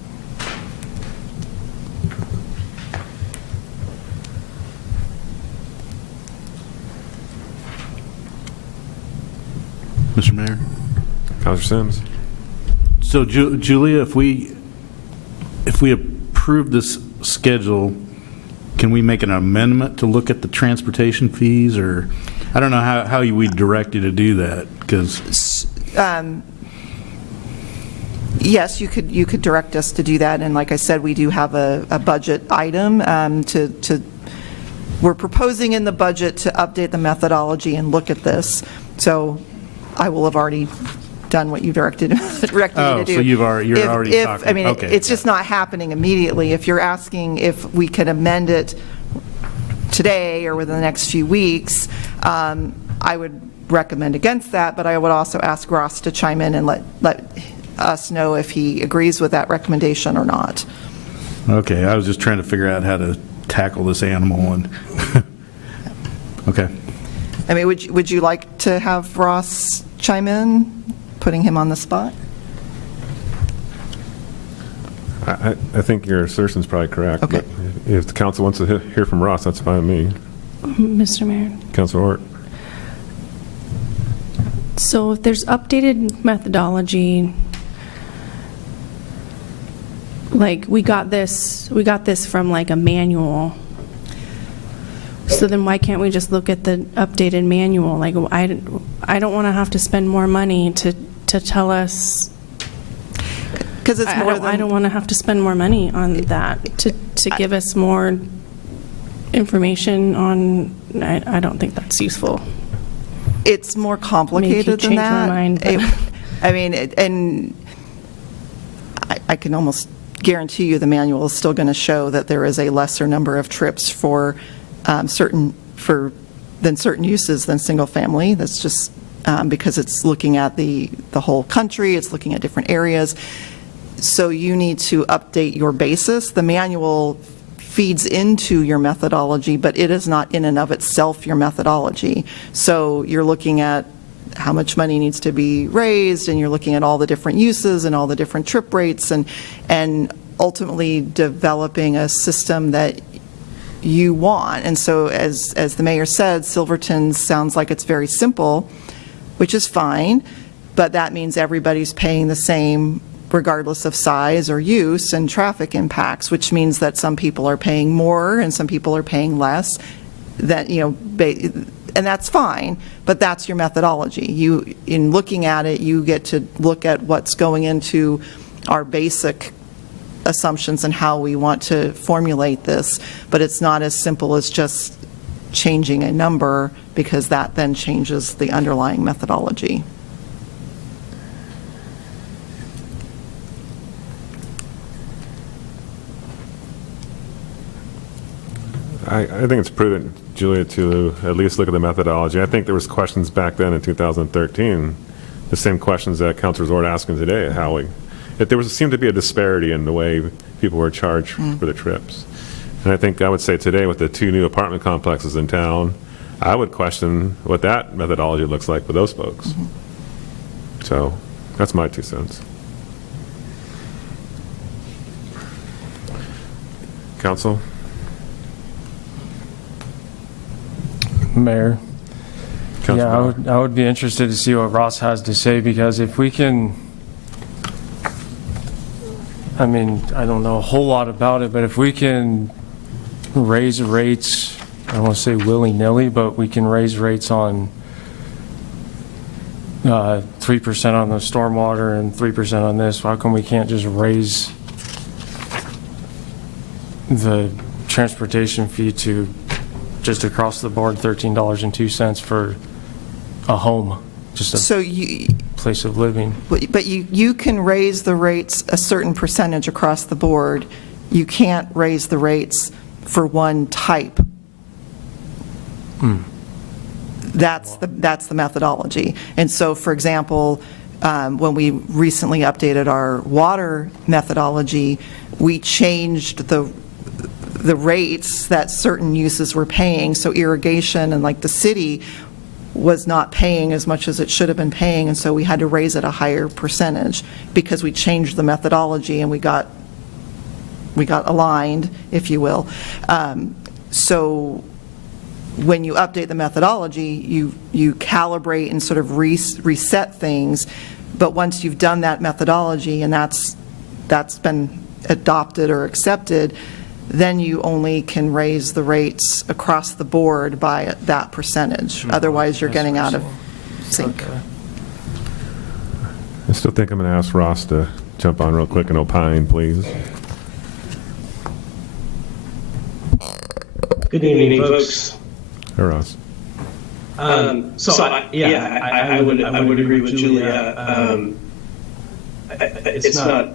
Mr. Mayor? Counselor Sims. So Julia, if we approve this schedule, can we make an amendment to look at the transportation fees, or I don't know how we direct you to do that, because Yes, you could direct us to do that, and like I said, we do have a budget item we're proposing in the budget to update the methodology and look at this. So I will have already done what you directed me to do. So you're already talking. I mean, Okay. it's just not happening immediately. If you're asking if we could amend it today or within the next few weeks, I would recommend against that, but I would also ask Ross to chime in and let us know if he agrees with that recommendation or not. Okay, I was just trying to figure out how to tackle this animal, and okay. I mean, would you like to have Ross chime in, putting him on the spot? I think your assertion's probably correct. Okay. But if the council wants to hear from Ross, that's fine with me. Mr. Mayor. Councilor Ort. So if there's updated methodology, like we got this from like a manual. So then why can't we just look at the updated manual? Like I don't want to have to spend more money to tell us. Because it's more than... I don't want to have to spend more money on that to give us more information on. I don't think that's useful. It's more complicated than that. Make you change my mind. I mean, and I can almost guarantee you the manual is still going to show that there is a lesser number of trips for certain uses than single family. That's just because it's looking at the whole country, it's looking at different areas. So you need to update your basis. The manual feeds into your methodology, but it is not in and of itself your methodology. So you're looking at how much money needs to be raised, and you're looking at all the different uses and all the different trip rates, and ultimately developing a system that you want. And so as the mayor said, Silverton sounds like it's very simple, which is fine, but that means everybody's paying the same regardless of size or use and traffic impacts, which means that some people are paying more and some people are paying less. That, and that's fine, but that's your methodology. In looking at it, you get to look at what's going into our basic assumptions and how we want to formulate this, but it's not as simple as just changing a number, because that then changes the underlying methodology. I think it's prudent, Julia, to at least look at the methodology. I think there was questions back then in 2013 the same questions that Councilor Zord asking today, there seemed to be a disparity in the way people were charged for the trips. And I would say today with the 2 new apartment complexes in town, I would question what that methodology looks like for those folks. So that's my 2 cents. Council? Mayor. Councilor Yeah, Bauer. I would be interested to see what Ross has to say, because if we can, I mean, I don't know a whole lot about it, but if we can raise rates, I don't want to say willy-nilly, but we can raise rates on 3% on the stormwater and 3% on this, how come we can't just raise the transportation fee to just across the board $13.02 for a home, just a So you, place of living? but you can raise the rates a certain percentage across the board. You can't raise the rates for one type. That's the methodology. And so, for example, when we recently updated our water methodology, we changed the rates that certain uses were paying. So irrigation and like the city was not paying as much as it should have been paying, and so we had to raise it a higher percentage because we changed the methodology and we got aligned, if you will. So when you update the methodology, you calibrate and sort of reset things, but once you've done that methodology and that's been adopted or accepted, then you only can raise the rates across the board by that percentage. Otherwise, you're getting out of sync. Okay. I still think I'm going to ask Ross to jump on real quick and opine, please. Good evening, folks. Hey, Ross. I would agree with Julia. It's not,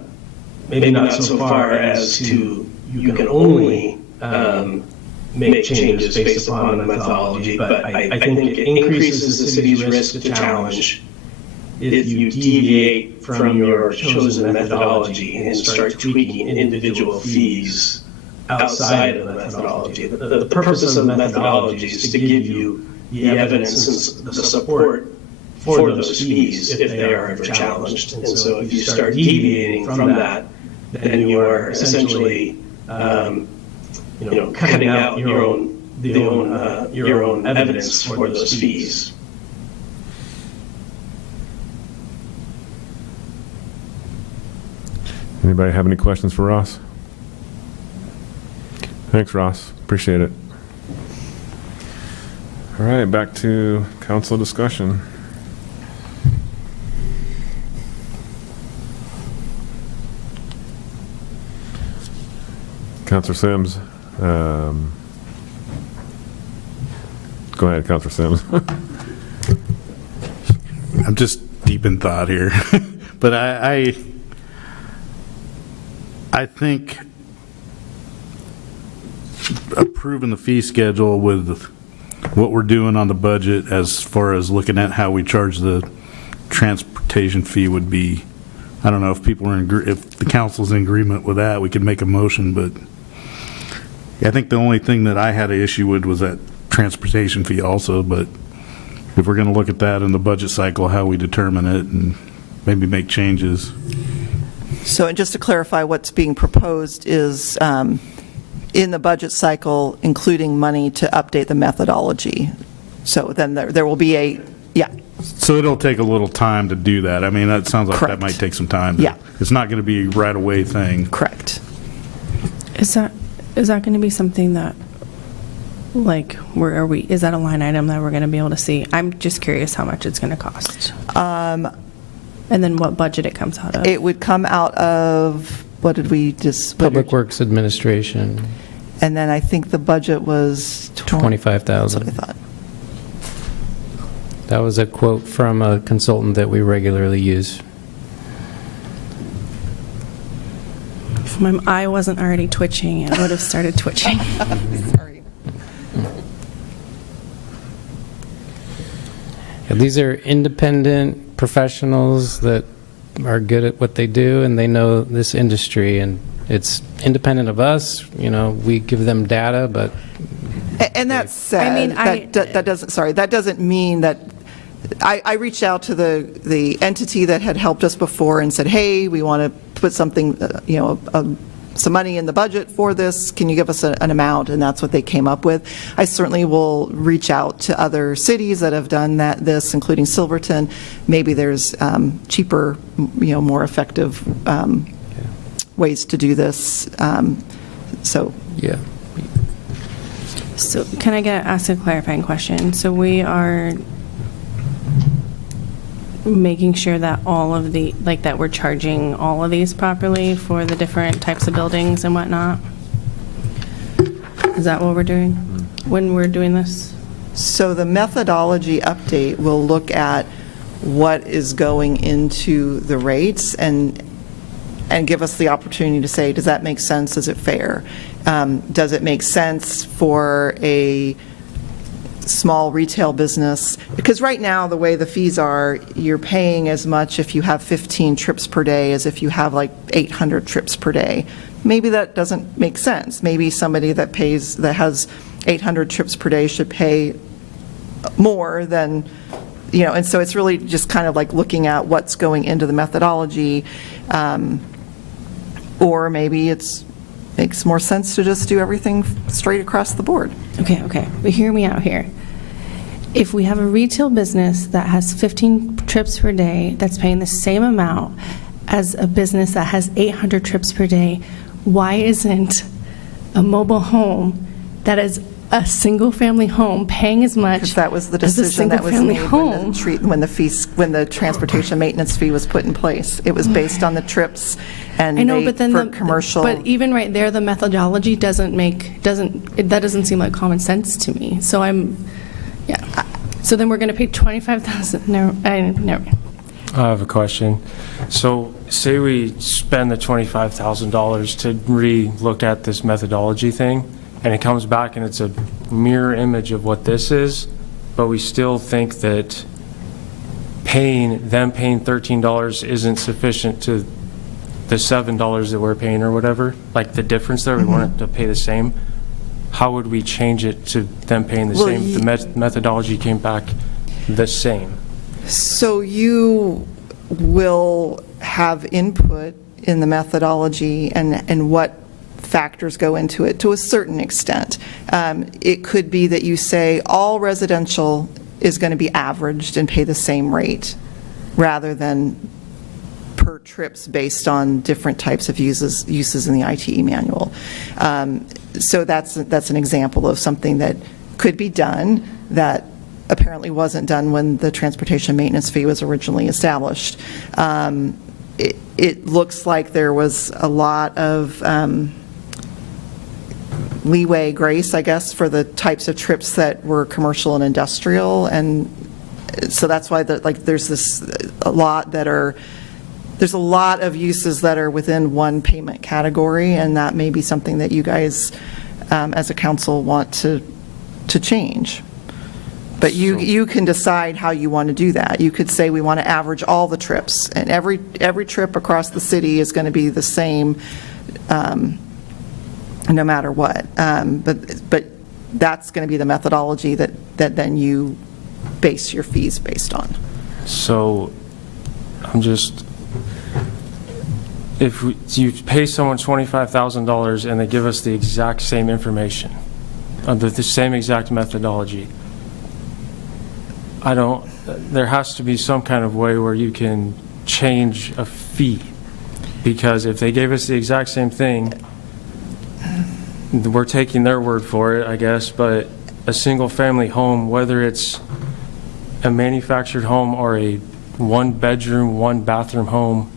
maybe not so far as to you can only make changes based upon the methodology, but I think it increases the city's risk to challenge if you deviate from your chosen methodology and start tweaking individual fees outside of the methodology. The purpose of the methodology is to give you the evidence and the support for those fees if they are ever challenged. And so if you start deviating from that, then you are essentially cutting out your own evidence for those fees. Anybody have any questions for Ross? Thanks, Ross. Appreciate it. All right, back to council discussion. Councilor Sims. Go ahead, Councilor Sims. I'm just deep in thought here. But I think approving the fee schedule with what we're doing on the budget as far as looking at how we charge the transportation fee would be, I don't know if people are if the council's in agreement with that, we could make a motion, but I think the only thing that I had an issue with was that transportation fee also, but if we're going to look at that in the budget cycle, how we determine it and maybe make changes. So, and just to clarify, what's being proposed is in the budget cycle, including money to update the methodology. So then there will be So it'll take a little time to do that. I mean, that sounds like Correct. that might take some time. Yeah. It's not going to be right away thing. Correct. Is that going to be something that, like, where are we? Is that a line item that we're going to be able to see? I'm just curious how much it's going to cost. And then what budget it comes out of. It would come out of, what did we just? Public Works Administration, And then I think the budget was 25,000. That's what I thought. That was a quote from a consultant that we regularly use. If my eye wasn't already twitching, it would have started twitching. Sorry. Yeah, these are independent professionals that are good at what they do, and they know this industry, and it's independent of us. We give them data, but And that said, I mean, that doesn't mean that, I reached out to the entity that had helped us before and said, hey, we want to put something, some money in the budget for this. Can you give us an amount? And that's what they came up with. I certainly will reach out to other cities that have done this, including Silverton. Maybe there's cheaper, more effective ways to do this. yeah. So can I ask a clarifying question? So we are making sure that all of that we're charging all of these properly for the different types of buildings and whatnot? Is that what we're doing when we're doing this? So the methodology update will look at what is going into the rates and give us the opportunity to say, does that make sense? Is it fair? Does it make sense for a small retail business? Because right now, the way the fees are, you're paying as much if you have 15 trips per day as if you have like 800 trips per day. Maybe that doesn't make sense. Maybe somebody that has 800 trips per day should pay more than, and so it's really just kind of like looking at what's going into the methodology, or maybe makes more sense to just do everything straight across the board. Okay, but hear me out here. If we have a retail business that has 15 trips per day that's paying the same amount as a business that has 800 trips per day, why isn't a mobile home that is a single-family home paying as much Because that was the as a decision that was single-family made home? when the transportation maintenance fee was put in place. It was based on the trips, and I know, but then for commercial. But even right there, the methodology doesn't seem like common sense to me. So So then we're going to pay $25,000. Never. I have a question. So say we spend the $25,000 to re-look at this methodology thing, and it comes back and it's a mirror image of what this is, but we still think that paying $13 isn't sufficient to the $7 that we're paying or whatever, like the difference there, we want it to pay the same. How would we change it to them paying the same? The methodology came back the same. So you will have input in the methodology and what factors go into it to a certain extent. It could be that you say all residential is going to be averaged and pay the same rate rather than per trips based on different types of uses in the ITE manual. So that's an example of something that could be done that apparently wasn't done when the transportation maintenance fee was originally established. It looks like there was a lot of leeway, grace, I guess, for the types of trips that were commercial and industrial, and so that's why there's a lot of uses that are within one payment category, and that may be something that you guys, as a council, want to change. But you can decide how you want to do that. You could say we want to average all the trips, and every trip across the city is going to be the same, no matter what. But that's going to be the methodology that then you base your fees based on. So if you pay someone $25,000 and they give us the exact same information, under the same exact methodology, there has to be some kind of way where you can change a fee, because if they gave us the exact same thing, we're taking their word for it, I guess, but a single-family home, whether it's a manufactured home or a one-bedroom, one-bathroom home,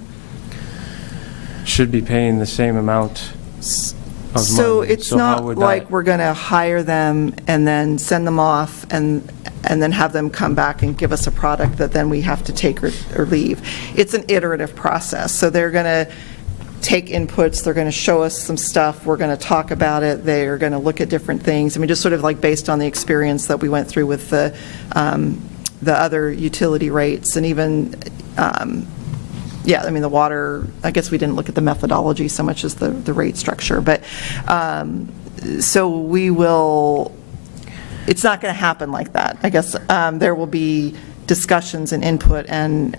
should be paying the same amount of money. So it's not like we're going to hire them and then send them off and then have them come back and give us a product that then we have to take or leave. It's an iterative process. So they're going to take inputs, they're going to show us some stuff, we're going to talk about it, they're going to look at different things. I mean, just sort of like based on the experience that we went through with the the other utility rates, and even, yeah, I mean, the water, I guess we didn't look at the methodology so much as the rate structure, but, so we will, it's not going to happen like that. I guess there will be discussions and input and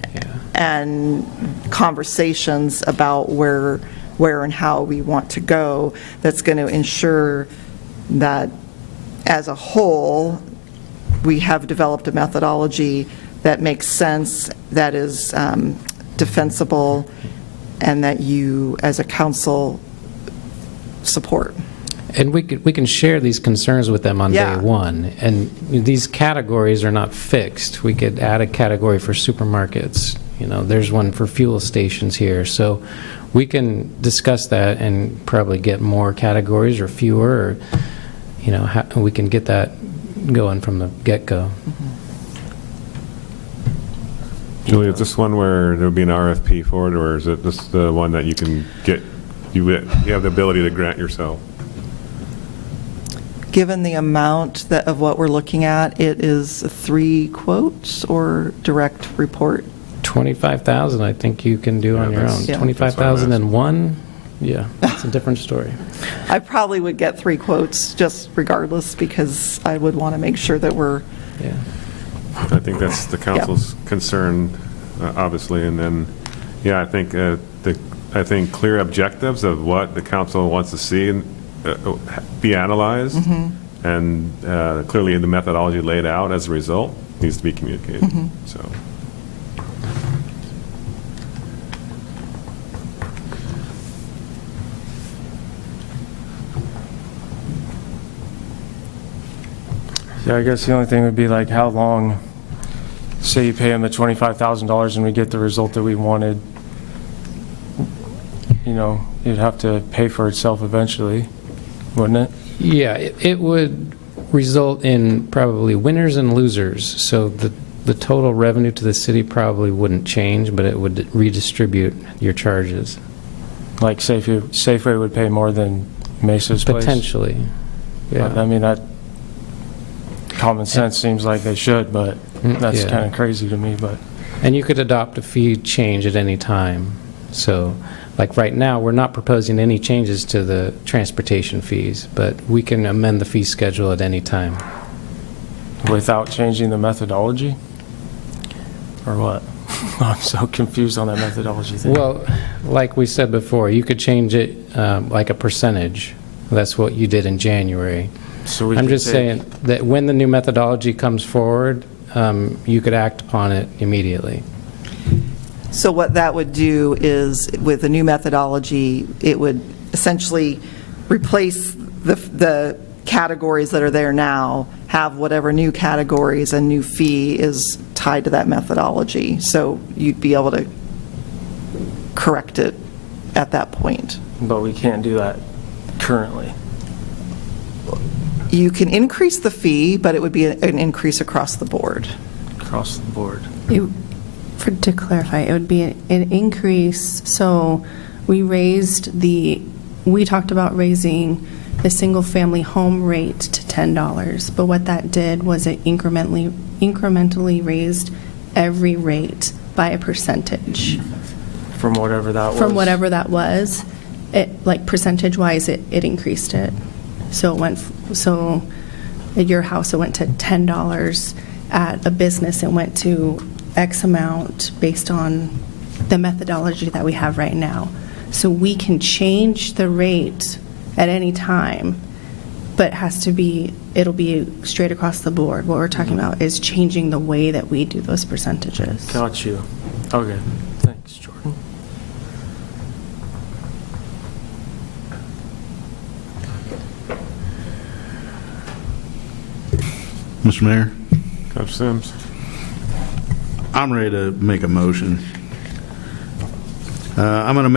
conversations about where and how we want to go, that's going to ensure that as a whole, we have developed a methodology that makes sense, that is defensible, and that you, as a council, support. And we can share these concerns with them on Yeah. day one. And these categories are not fixed. We could add a category for supermarkets. You know, there's one for fuel stations here. So we can discuss that and probably get more categories or fewer, or, you know, we can get that going from the get-go. Julie, is this one where there would be an RFP for it, or is it just the one that you can get, you have the ability to grant yourself? Given the amount of what we're looking at, it is 3 quotes or direct report. 25,000, I think you can do on your own. Yeah. 25,001, yeah, it's a different story. I probably would get 3 quotes just regardless, because I would want to make sure that we're, Yeah. I think that's the council's concern, obviously, and then, yeah, I think clear objectives of what the council wants to see be analyzed, and clearly the methodology laid out as a result needs to be communicated. So. Yeah, I guess the only thing would be like how long, say you pay them the $25,000 and we get the result that we wanted, you know, it'd have to pay for itself eventually, wouldn't it? Yeah, it would result in probably winners and losers. So the total revenue to the city probably wouldn't change, but it would redistribute your charges. Like Safeway would pay more than Mesa's place? Potentially, yeah. But, I mean, that common sense seems like they should, but that's Yeah. kind of crazy to me. But And you could adopt a fee change at any time. So, like right now, we're not proposing any changes to the transportation fees, but we can amend the fee schedule at any time. without changing the methodology? Or what? I'm so confused on that methodology thing. Well, like we said before, you could change it like a percentage. That's what you did in January. So we I'm could just take- saying that when the new methodology comes forward, you could act upon it immediately. so what that would do is, with the new methodology, it would essentially replace the categories that are there now, have whatever new categories and new fee is tied to that methodology. So you'd be able to correct it at that point. But we can't do that currently. You can increase the fee, but it would be an increase across the board. Across the board. To clarify, it would be an increase, so we talked about raising the single-family home rate to $10, but what that did was it incrementally raised every rate by a percentage. From whatever that was. From whatever that was, like percentage-wise, it increased it. So so at your house, it went to $10. At a business, it went to X amount based on the methodology that we have right now. So we can change the rate at any time, but it'll be straight across the board. What we're talking about is changing the way that we do those percentages. Got you. Okay. Thanks, Jordan. Mr. Mayor, Coach Sims. I'm ready to make a motion. I'm going to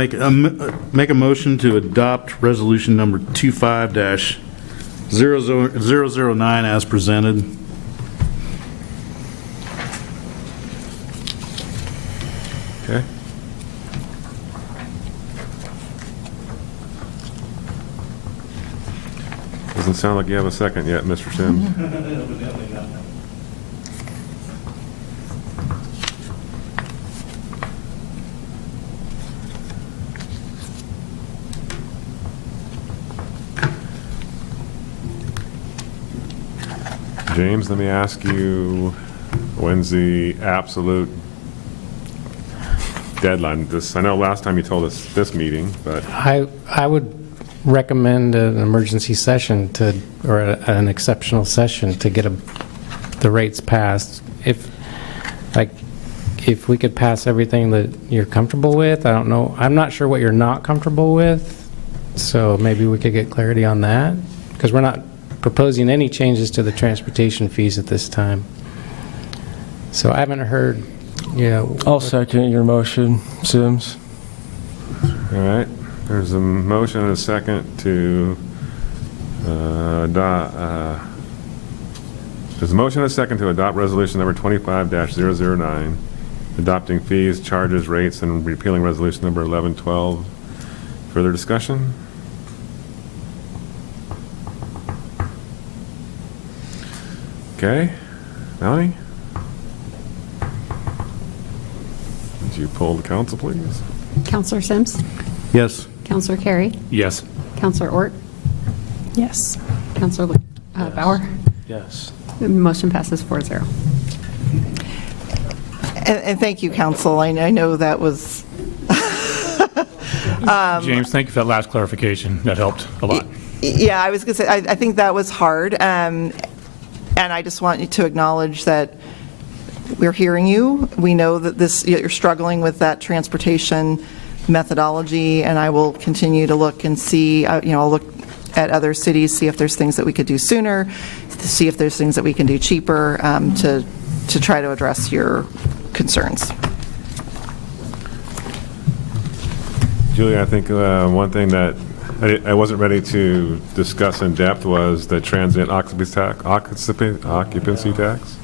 make a motion to adopt resolution number 25-009 as presented. Okay. Doesn't sound like you have a second yet, Mr. Sims. James, let me ask you, when's the absolute deadline? I know last time you told us this meeting, but I would recommend an emergency session or an exceptional session to get the rates passed. If we could pass everything that you're comfortable with, I don't know. I'm not sure what you're not comfortable with, so maybe we could get clarity on that, because we're not proposing any changes to the transportation fees at this time. So I haven't heard, I'll second your motion, Sims. all right. There's a motion and a second to there's a motion and a second to adopt resolution number 25-009, adopting fees, charges, rates, and repealing resolution number 1112. Further discussion? Okay. Melanie? Would you poll the council, please? Counselor Sims? Yes. Counselor Carey? Yes. Counselor Ort? Yes. Counselor Bauer? Yes. The motion passes 4-0. And thank you, council. I know that was, James, thank you for that last clarification. That helped a lot. yeah, I was going to say, I think that was hard. And I just want you to acknowledge that we're hearing you. We know that you're struggling with that transportation methodology, and I will continue to look and see, I'll look at other cities, see if there's things that we could do sooner, to see if there's things that we can do cheaper, to try to address your concerns. Julia, I think one thing that I wasn't ready to discuss in depth was the transient occupancy tax.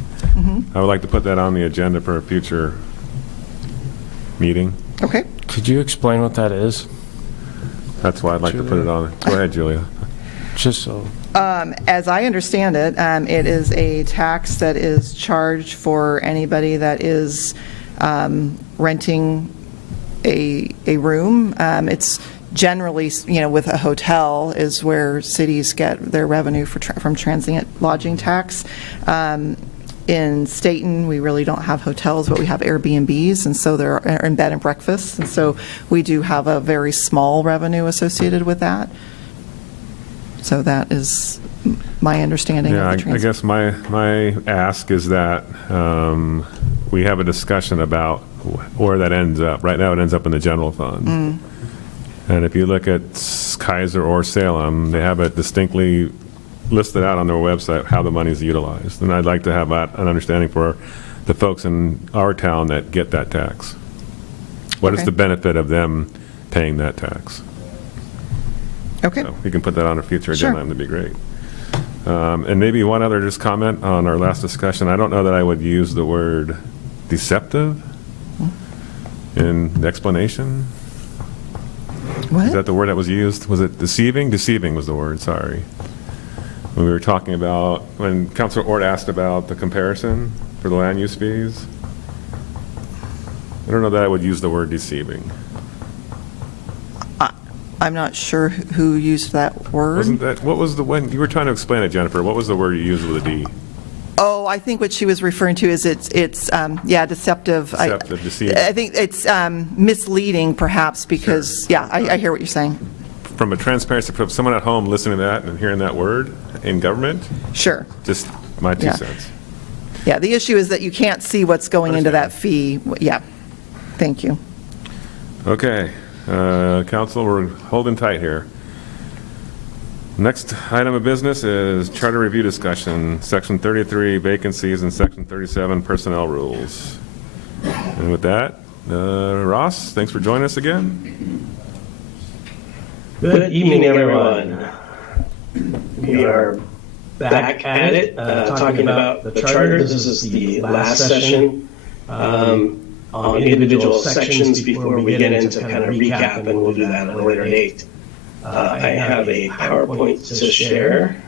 I would like to put that on the agenda for a future meeting. Okay. Could you explain what that is? That's why I'd like to put it on. Go ahead, Julia. Just so. As I understand it, it is a tax that is charged for anybody that is renting a room. It's generally, with a hotel is where cities get their revenue from transient lodging tax. In Stayton, we really don't have hotels, but we have Airbnbs, and so they're in bed and breakfasts, and so we do have a very small revenue associated with that. So that is my understanding Yeah, of the I guess my ask is that we have a discussion about where that ends up. Right now, it ends up in the general fund. And if you look at Kaiser or Salem, they have it distinctly listed out on their website how the money is utilized. And I'd like to have an understanding for the folks in our town that get that tax. What is the benefit of them paying that tax? Okay. So we can put that on a future Sure. agenda, that'd be great. And maybe one other just comment on our last discussion. I don't know that I would use the word deceptive in the explanation. What? Is that the word that was used? Was it deceiving? Deceiving was the word, sorry. When we were talking about, when Councilor Ort asked about the comparison for the land use fees, I don't know that I would use the word deceiving. I'm not sure who used that word. Wasn't that, what was the, when you were trying to explain it, Jennifer, what was the word you used with a D? Oh, I think what she was referring to is it's deceptive. Deceptive, deceiving. I think it's misleading, perhaps, because, Sure. I hear what you're saying. From a transparency, from someone at home listening to that and hearing that word in government, Sure. just my 2 Yeah. cents. Yeah, the issue is that you can't see what's going into that fee. Yeah. Thank you. Okay, council, we're holding tight here. Next item of business is charter review discussion, section 33 vacancies and section 37 personnel rules. And with that, Ross, thanks for joining us again. Good evening, everyone. We are back at it, talking about the charter. This is the last session on individual sections before we get into kind of recap, and we'll do that at a later date. I have a PowerPoint to share.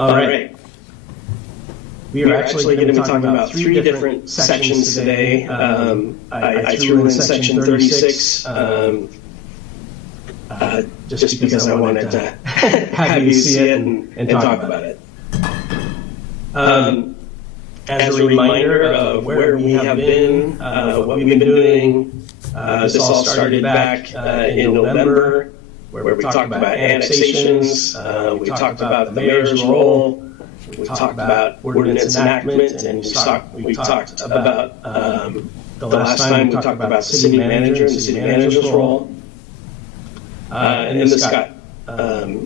All right. We are actually going to be talking about 3 different sections today. I threw in section 36 just because I wanted to have you see it and talk about it. As a reminder of where we have been, what we've been doing, this all started back in November, where we talked about annexations, we talked about the mayor's role, we talked about ordinance enactment, and we talked about, the last time we talked about the city manager and the city manager's role. And this got,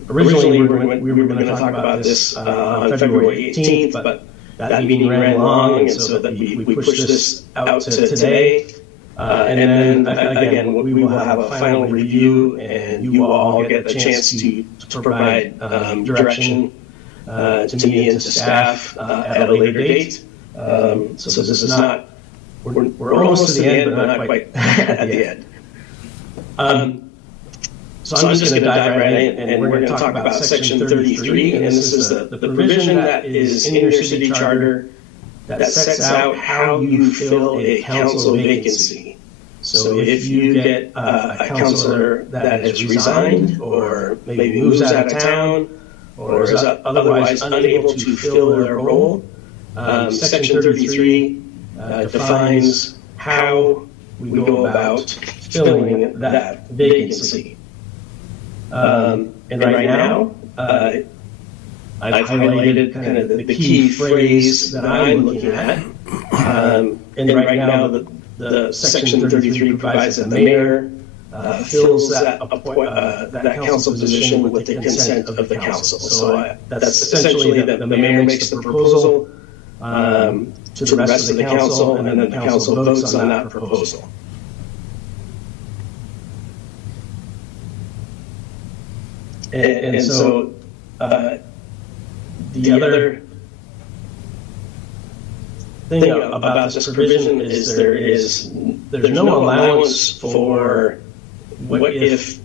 originally we were going to talk about this on February 18th, but that meeting ran long, and so that we pushed this out to today. And then, again, we will have a final review, and you will all get the chance to provide direction to me and to staff at a later date. So this is not, we're almost to the end, but not quite at the end. So I'm just going to dive right in, and we're going to talk about section 33, and this is the provision that is in your city charter that sets out how you fill a council vacancy. So if you get a councilor that has resigned, or maybe moves out of town, or is otherwise unable to fill their role, section 33 defines how we go about filling that vacancy. And right now, I've highlighted kind of the key phrase that I'm looking at. And right now, the section 33 provides that the mayor fills that council position with the consent of the council. So that's essentially that the mayor makes the proposal to the rest of the council, and then the council votes on that proposal. And so the other thing about this provision is there's no allowance for what if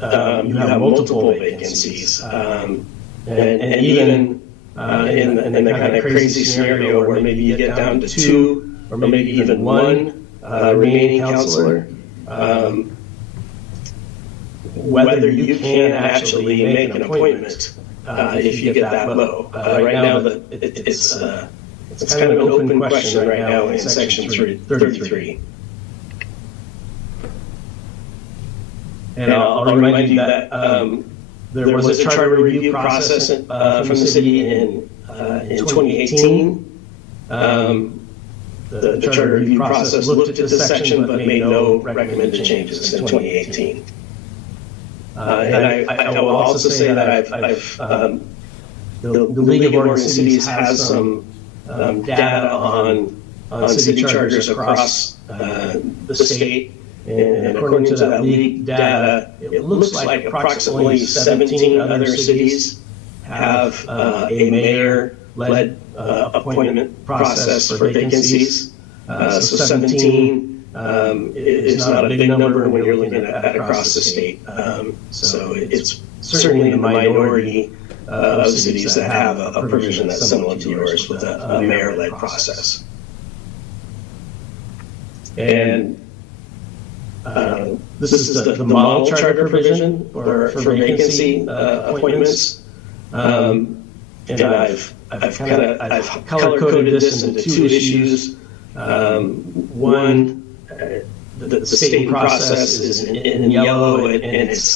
you have multiple vacancies, and even in the kind of crazy scenario where maybe you get down to 2 or maybe even 1 remaining councilor. Whether you can actually make an appointment if you get that low. Right now, it's kind of an open question right now in section 33. And I'll remind you that there was a charter review process from the city in 2018. The charter review process looked at this section but made no recommended changes in 2018. And I will also say that the League of Oregon Cities has some data on city charters across the state, and according to that league data, it looks like approximately 17 other cities have a mayor-led appointment process for vacancies. So 17 is not a big number when you're looking at across the state. So it's certainly the minority of cities that have a provision that's similar to yours with a mayor-led process. And this is the model charter provision for vacancy appointments. And I've color-coded this into 2 issues. One, the Stayton process is in yellow, and it's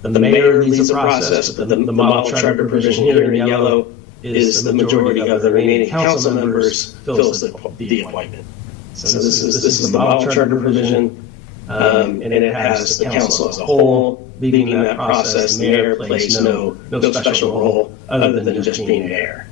the mayor leads the process, but the model charter provision here in yellow is the majority of the remaining council members fills the appointment. So this is the model charter provision, and it has the council as a whole leading that process. The mayor plays no special role other than just being mayor.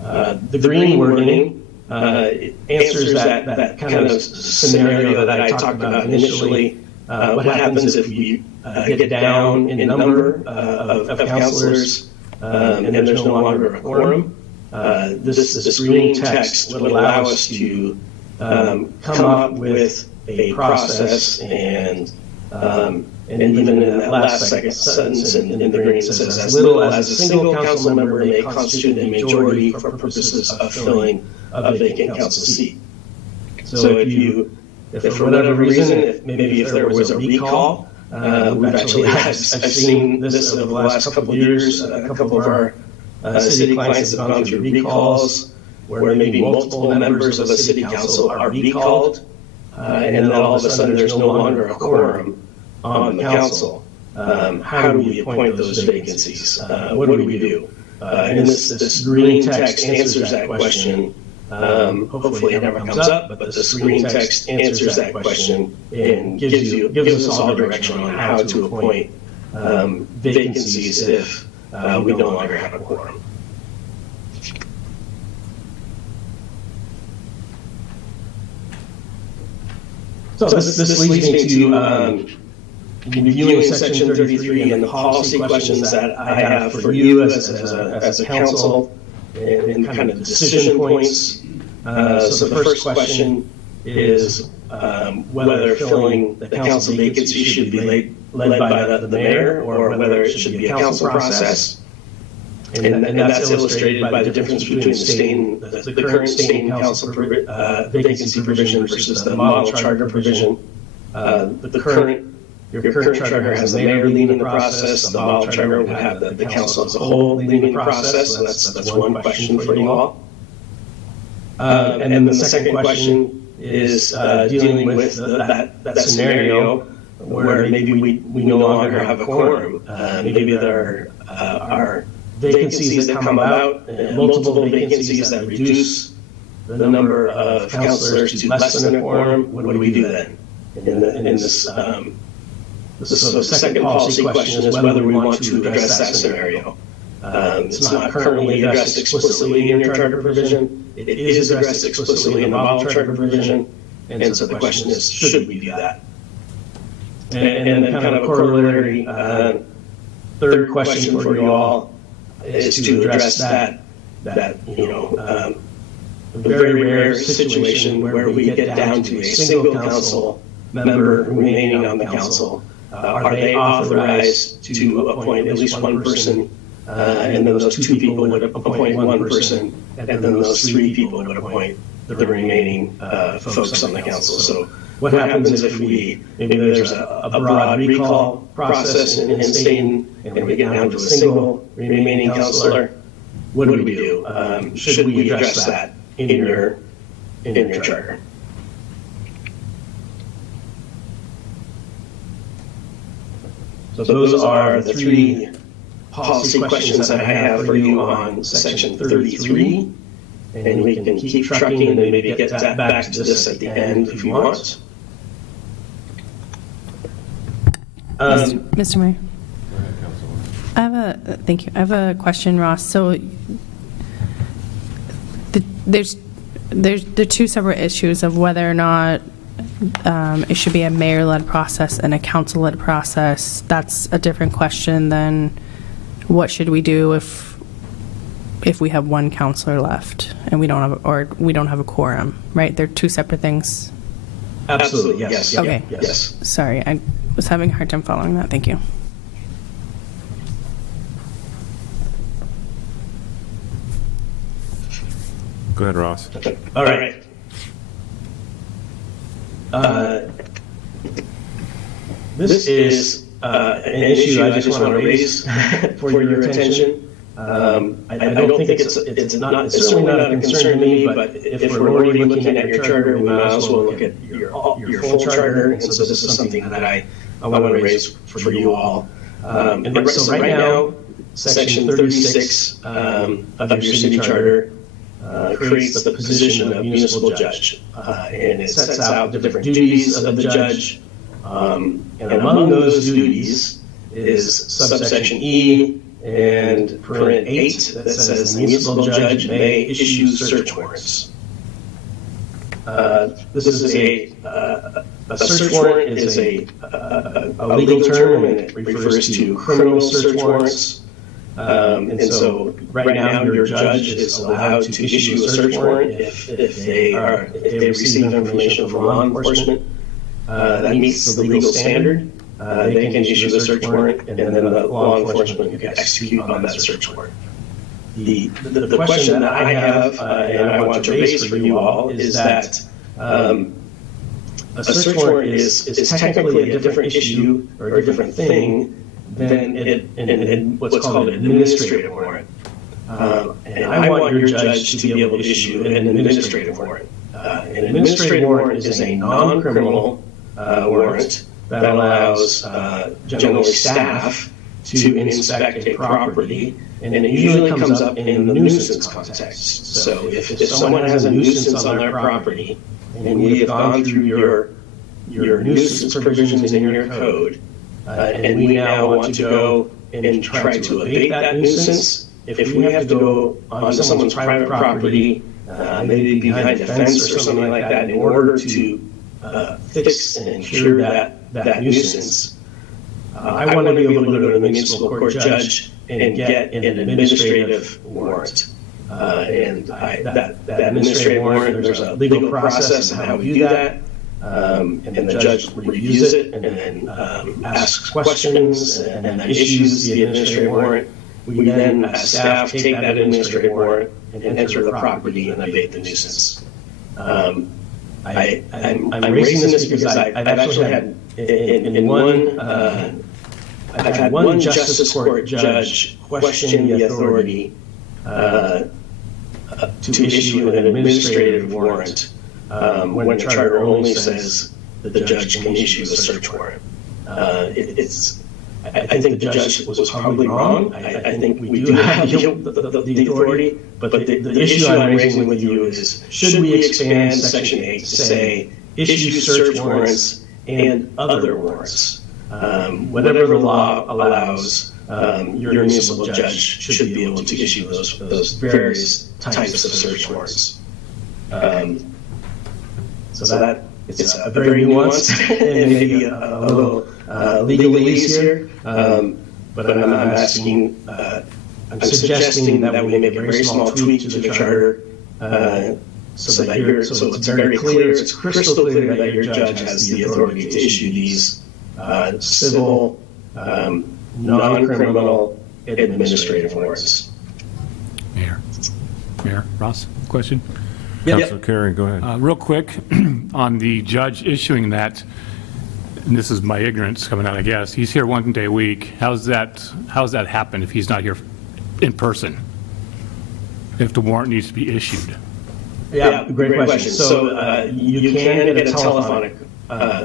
The green wording answers that kind of scenario that I talked about initially. What happens if we get down in number of councilors and there's no longer a quorum? This green text would allow us to come up with a process and And even in that last second sentence in the agreement, it says, as little as a single council member may constitute a majority for purposes of filling a vacant council seat. So if for whatever reason, if there was a recall, I've seen this over the last couple of years. A couple of our city clients have gone through recalls where maybe multiple members of a city council are recalled, and then all of a sudden there's no longer a quorum on the council. How do we appoint those vacancies? What do we do? And this green text answers that question. Hopefully it never comes up, but this green text answers that question and gives us all direction on how to appoint vacancies if we no longer have a quorum. So this leads me to reviewing section 33 and the policy questions that I have for you as a council and kind of the decision points. So the first question is whether filling the council vacancy should be led by the mayor or whether it should be a council process. And that's illustrated by the difference between the current Stayton council vacancy provision versus the model charter provision. Your current charter has the mayor leading the process. The model charter would have the council as a whole leading the process. So that's one question for you all. And then the second question is dealing with that scenario where maybe we no longer have a quorum. Maybe there are vacancies that come about, multiple vacancies that reduce the number of councilors to less than a quorum. What do we do then? So the second policy question is whether we want to address that scenario. It's not currently addressed explicitly in your charter provision. It is addressed explicitly in the model charter provision. And so the question is, should we do that? And then kind of a corollary third question for you all is to address that very rare situation where we get down to a single council member remaining on the council. Are they authorized to appoint at least one person, and then those two people would appoint one person, and then those three people would appoint the remaining folks on the council? So what happens if maybe there's a broad recall process in Stayton, and we get down to a single remaining councilor? What do we do? Should we address that in your charter? So those are the three policy questions that I have for you on section 33. And we can keep trucking and then maybe get back to this at the end if you want. Mr. Mayor. Thank you. I have a question, Ross. So there's the two separate issues of whether or not it should be a mayor-led process and a council-led process. That's a different question than what should we do if we have one councilor left and we don't have a quorum, right? They're two separate things. Absolutely, yes. Okay. Yes. Sorry, I was having a hard time following that. Thank you. Go ahead, Ross. All right. This is an issue I just want to raise for your attention. I don't think it's certainly not a concern to me, but if we're already looking at your charter, we might as well look at your full charter. And so this is something that I want to raise for you all. So right now, section 36 of your city charter creates the position of municipal judge, and it sets out the different duties of the judge. And among those duties is subsection E and parent 8 that says the municipal judge may issue search warrants. This is a search warrant is a legal term, and it refers to criminal search warrants. And so right now your judge is allowed to issue a search warrant if they receive information from law enforcement that meets the legal standard. they can issue the search warrant, and then the law enforcement can execute on that search warrant. The question that I have, and I want to raise for you all, is that a search warrant is technically a different issue or a different thing than what's called an administrative warrant. And I want your judge to be able to issue an administrative warrant. An administrative warrant is a non-criminal warrant that allows generally staff to inspect a property, and it usually comes up in the nuisance context. So if someone has a nuisance on their property, and we have gone through your nuisance provisions in your code, and we now want to go and try to abate that nuisance, if we have to go onto someone's private property, maybe behind a fence or something like that, in order to fix and cure that nuisance, I want to be able to go to the municipal court judge and get an administrative warrant. And that administrative warrant, there's a legal process on how we do that. And the judge reviews it and then asks questions and then issues the administrative warrant. We then, as staff, take that administrative warrant and enter the property and abate the nuisance. I'm raising this because I've actually had I've had one justice court judge question the authority to issue an administrative warrant when the charter only says that the judge can issue a search warrant. I think the judge was probably wrong. I think we do have the authority, but the issue I'm raising with you is, should we expand Section 8 to say issue search warrants and other warrants? Whatever the law allows, your municipal judge should be able to issue those various types of search warrants. So that it's a very nuanced and maybe a little legalese here, but I'm suggesting that we make a very small tweak to the charter so it's very clear, it's crystal clear that your judge has the authority to issue these civil, non-criminal administrative warrants. Mayor Ross, question? Councilor Carey, go ahead. Real quick, on the judge issuing that, and this is my ignorance coming out, I guess, he's here one day a week. How's that happen if he's not here in person? If the warrant needs to be issued? Yeah, great question. So you can get a telephonic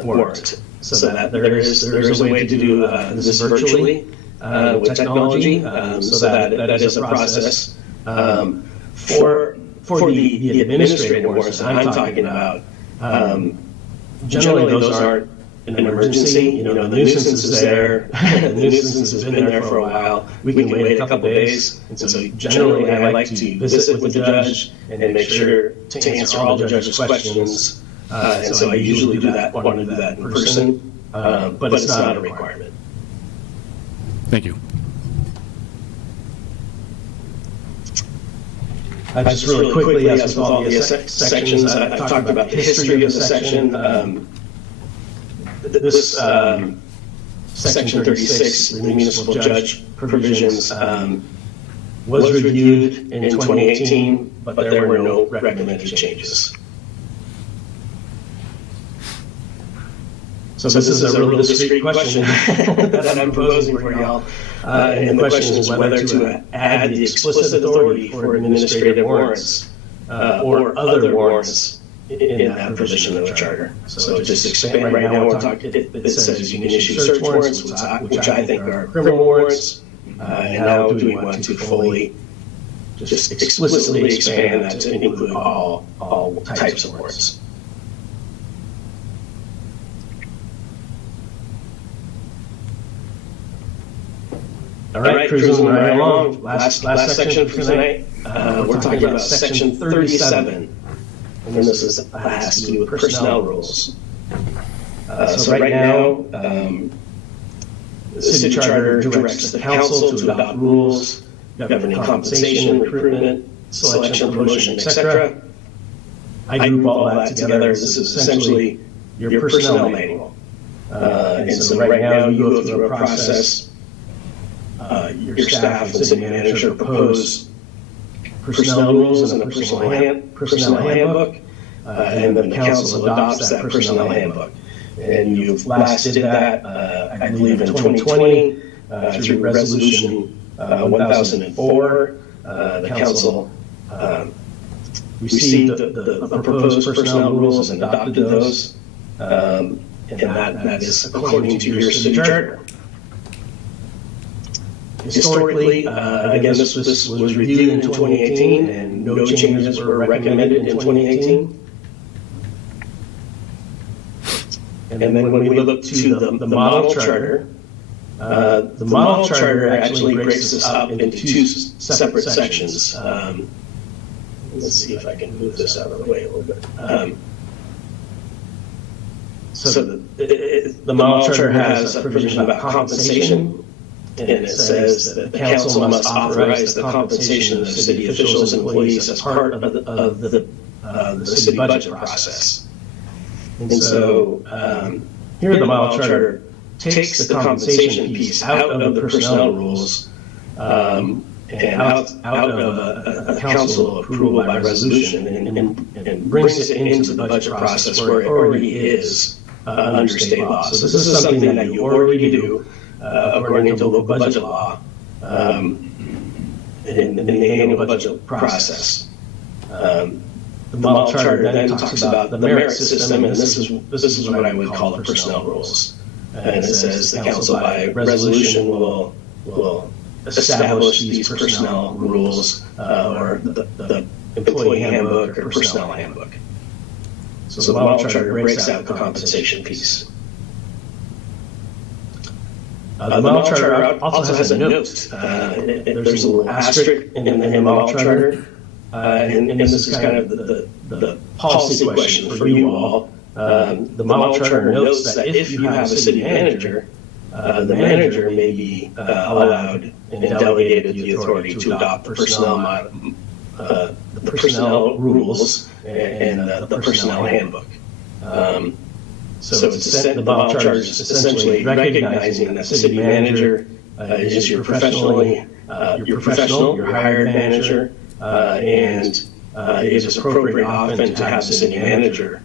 warrant, so that there is a way to do this virtually with technology, so that is a process. For the administrative warrants that I'm talking about, generally those aren't an emergency. The nuisance is there. The nuisance has been there for a while. We can wait a couple days. And so generally I like to visit with the judge and make sure to answer all the judge's questions. And so I usually want to do that in person, but it's not a requirement. Thank you. Just really quickly, as with all the sections, I've talked about the history of the section. This Section 36, the municipal judge provisions, was reviewed in 2018, but there were no recommended changes. So this is a really discrete question that I'm proposing for y'all. And the question is whether to add the explicit authority for administrative warrants or other warrants in that provision of the charter. So just expand. Right now, it says you can issue search warrants, which I think are criminal warrants. And now do we want to fully just explicitly expand that to include all types of warrants? All right, cruising right along. Last section for tonight. We're talking about Section 37, and this has to do with personnel rules. So right now, the city charter directs the council to adopt rules governing compensation, recruitment, selection, promotion, etc. I group all that together. This is essentially your personnel manual. And so right now, you go through a process. Your staff and city manager propose personnel rules and a personnel handbook, and then the council adopts that personnel handbook. And you've last did that, I believe, in 2020 through Resolution 1004. The council received the proposed personnel rules and adopted those, and that is according to your city charter. Historically, again, this was reviewed in 2018, and no changes were recommended in 2018. And then when we look to the model charter, the model charter actually breaks this up into two separate sections. Let's see if I can move this out of the way a little bit. So the model charter has a provision about compensation. And it says that the council must authorize the compensation of city officials and employees as part of the city budget process. And so here the model charter takes the compensation piece out of the personnel rules and out of a council approval by resolution and brings it into the budget process where it already is under state law. So this is something that you already do. According to local budget law, in the annual budget process. The model charter then talks about the merit system, and this is what I would call the personnel rules. And it says the council by resolution will establish these personnel rules or the employee handbook or personnel handbook. So the model charter breaks out the compensation piece. The model charter also has a note. There's a little asterisk in the model charter, and this is kind of the policy question for you all. The model charter notes that if you have a city manager, the manager may be allowed and delegated the authority to adopt the personnel rules and the personnel handbook. So the model charter is essentially recognizing that the city manager is your professional, your hired manager, and it is appropriate often to have the city manager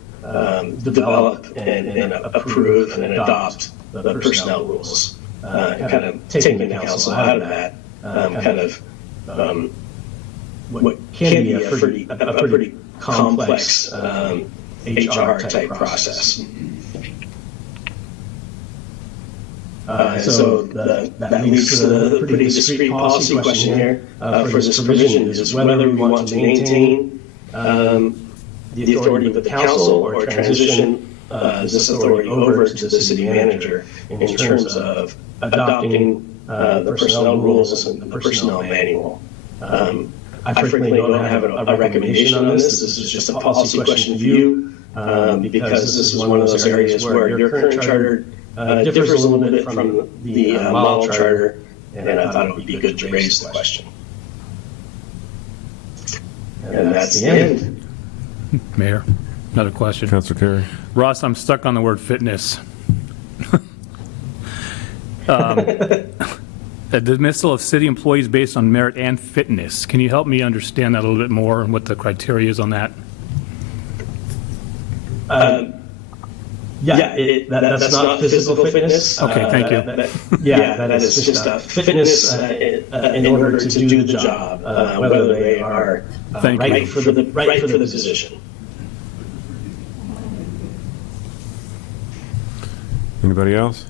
develop and approve and adopt the personnel rules, kind of taking the council out of that, what can be a pretty complex HR type process. So that leads to the pretty discrete policy question here for this provision is whether we want to maintain the authority of the council or transition this authority over to the city manager in terms of adopting the personnel rules and the personnel manual. I frequently don't have a recommendation on this. This is just a policy question for you because this is one of those areas where your current charter differs a little bit from the model charter, and I thought it would be good to raise the question. And that's the end. Mayor, another question. Councilor Carey. Ross, I'm stuck on the word fitness. A dismissal of city employees based on merit and fitness. Can you help me understand that a little bit more and what the criteria is on that? That's not physical fitness. Okay, thank you. That is just fitness in order to do the job, whether they are right for the position. Anybody else?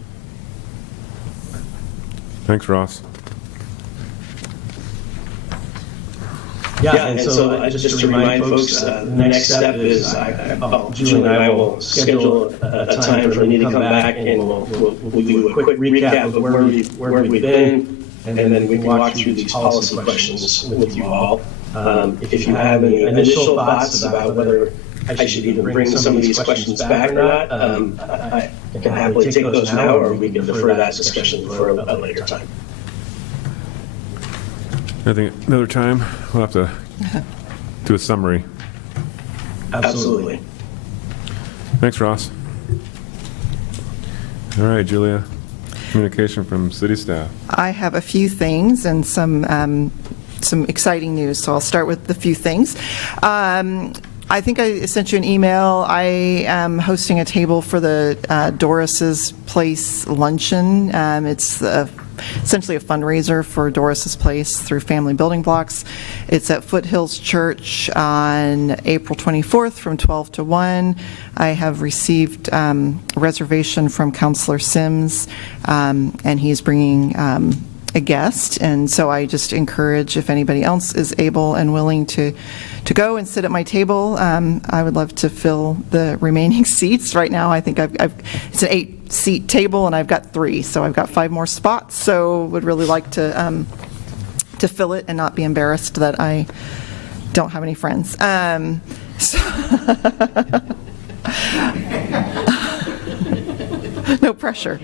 Thanks, Ross. And so just to remind folks, the next step is Julie and I will schedule a time for me to come back and we'll do a quick recap of where we've been, and then we can walk through these policy questions with you all. If you have any initial thoughts about whether I should even bring some of these questions back or not, I can happily take those now, or we can defer that discussion for a later time. I think another time we'll have to do a summary. Absolutely. Thanks, Ross. All right, Julia. Communication from city staff. I have a few things and some exciting news, so I'll start with the few things. I think I sent you an email. I am hosting a table for the Doris's Place Luncheon. It's essentially a fundraiser for Doris's Place through Family Building Blocks. It's at Foothills Church on April 24th from 12 to 1. I have received a reservation from Counselor Sims, and he's bringing a guest, and so I just encourage, if anybody else is able and willing to go and sit at my table, I would love to fill the remaining seats. Right now, I think it's an 8-seat table, and I've got 3, so I've got 5 more spots, so would really like to fill it and not be embarrassed that I don't have any friends. No pressure.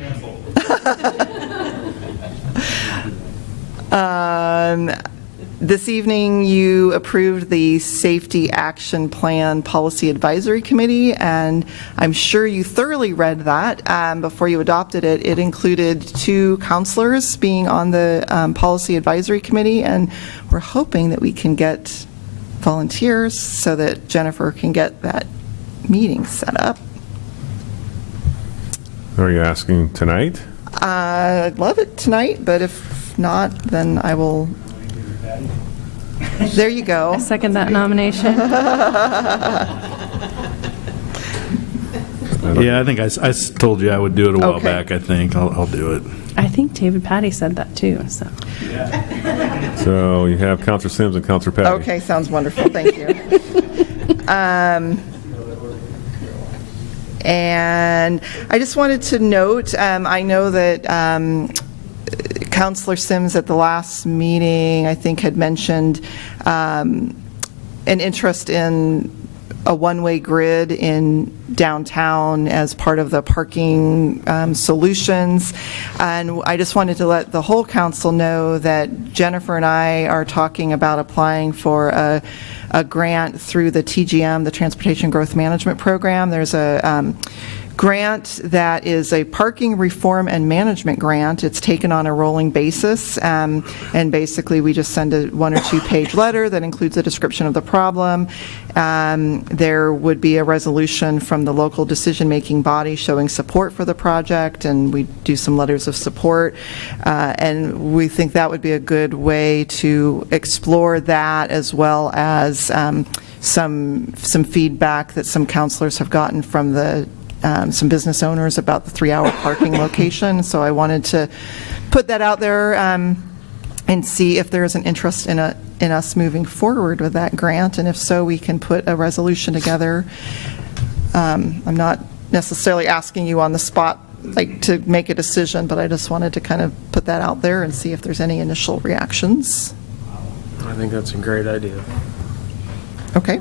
This evening, you approved the Safety Action Plan Policy Advisory Committee, and I'm sure you thoroughly read that before you adopted it. It included 2 counselors being on the Policy Advisory Committee, and we're hoping that we can get volunteers so that Jennifer can get that meeting set up. Are you asking tonight? I'd love it tonight, but if not, then I will. There you go. I second that nomination. Yeah, I think I told you I would do it a while Okay. back, I think. I'll do it. I think David Patty said that too, so. So you have Counselor Sims and Counselor Patty. Okay, sounds wonderful. Thank you. And I just wanted to note, I know that Counselor Sims at the last meeting, I think, had mentioned an interest in a one-way grid in downtown as part of the parking solutions. And I just wanted to let the whole council know that Jennifer and I are talking about applying for a grant through the TGM, the Transportation Growth Management Program. There's a grant that is a parking reform and management grant. It's taken on a rolling basis, and basically we just send a 1 or 2 page letter that includes a description of the problem. There would be a resolution from the local decision-making body showing support for the project, and we do some letters of support, and we think that would be a good way to explore that, as well as some feedback that some counselors have gotten from some business owners about the 3-hour parking location. So I wanted to put that out there and see if there is an interest in us moving forward with that grant, and if so, we can put a resolution together. I'm not necessarily asking you on the spot to make a decision, but I just wanted to kind of put that out there and see if there's any initial reactions. I think that's a great idea. Okay.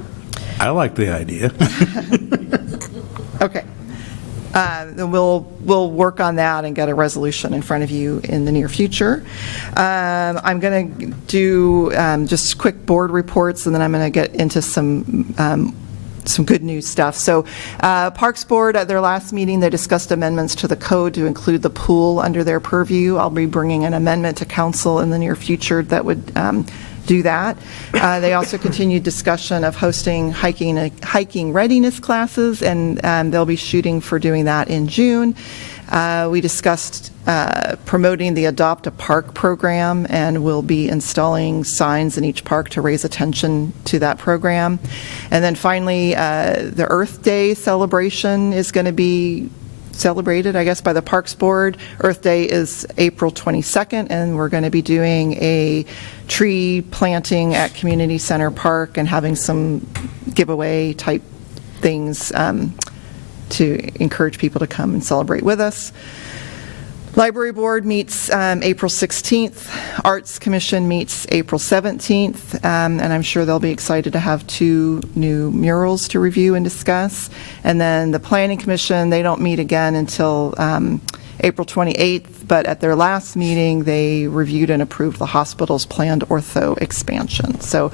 I like the idea. Okay. Then we'll work on that and get a resolution in front of you in the near future. I'm going to do just quick board reports, and then I'm going to get into some good news stuff. So Parks Board, at their last meeting, they discussed amendments to the code to include the pool under their purview. I'll be bringing an amendment to council in the near future that would do that. They also continued discussion of hosting hiking readiness classes, and they'll be shooting for doing that in June. We discussed promoting the Adopt a Park program, and we'll be installing signs in each park to raise attention to that program. And then finally, the Earth Day celebration is going to be celebrated, I guess, by the Parks Board. Earth Day is April 22nd, and we're going to be doing a tree planting at Community Center Park and having some giveaway type things to encourage people to come and celebrate with us. Library Board meets April 16th. Arts Commission meets April 17th, and I'm sure they'll be excited to have 2 new murals to review and discuss. And then the Planning Commission, they don't meet again until April 28th, but at their last meeting, they reviewed and approved the hospital's planned ortho expansion. So,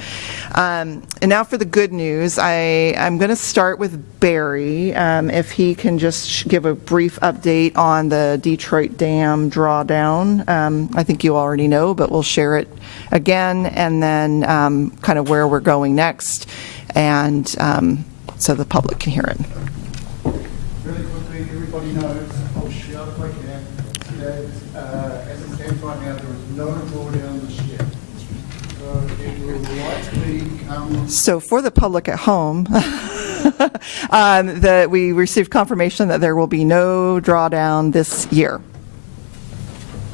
and now for the good news, I'm going to start with Barry, if he can just give a brief update on the Detroit Dam drawdown. I think you already know, but we'll share it again, and then kind of where we're going next, and so the public can hear it. Really quickly, everybody knows, I'll shout if I can, that as it stands right now, there is no drawdown this year. So it will likely come. So for the public at home, we received confirmation that there will be no drawdown this year.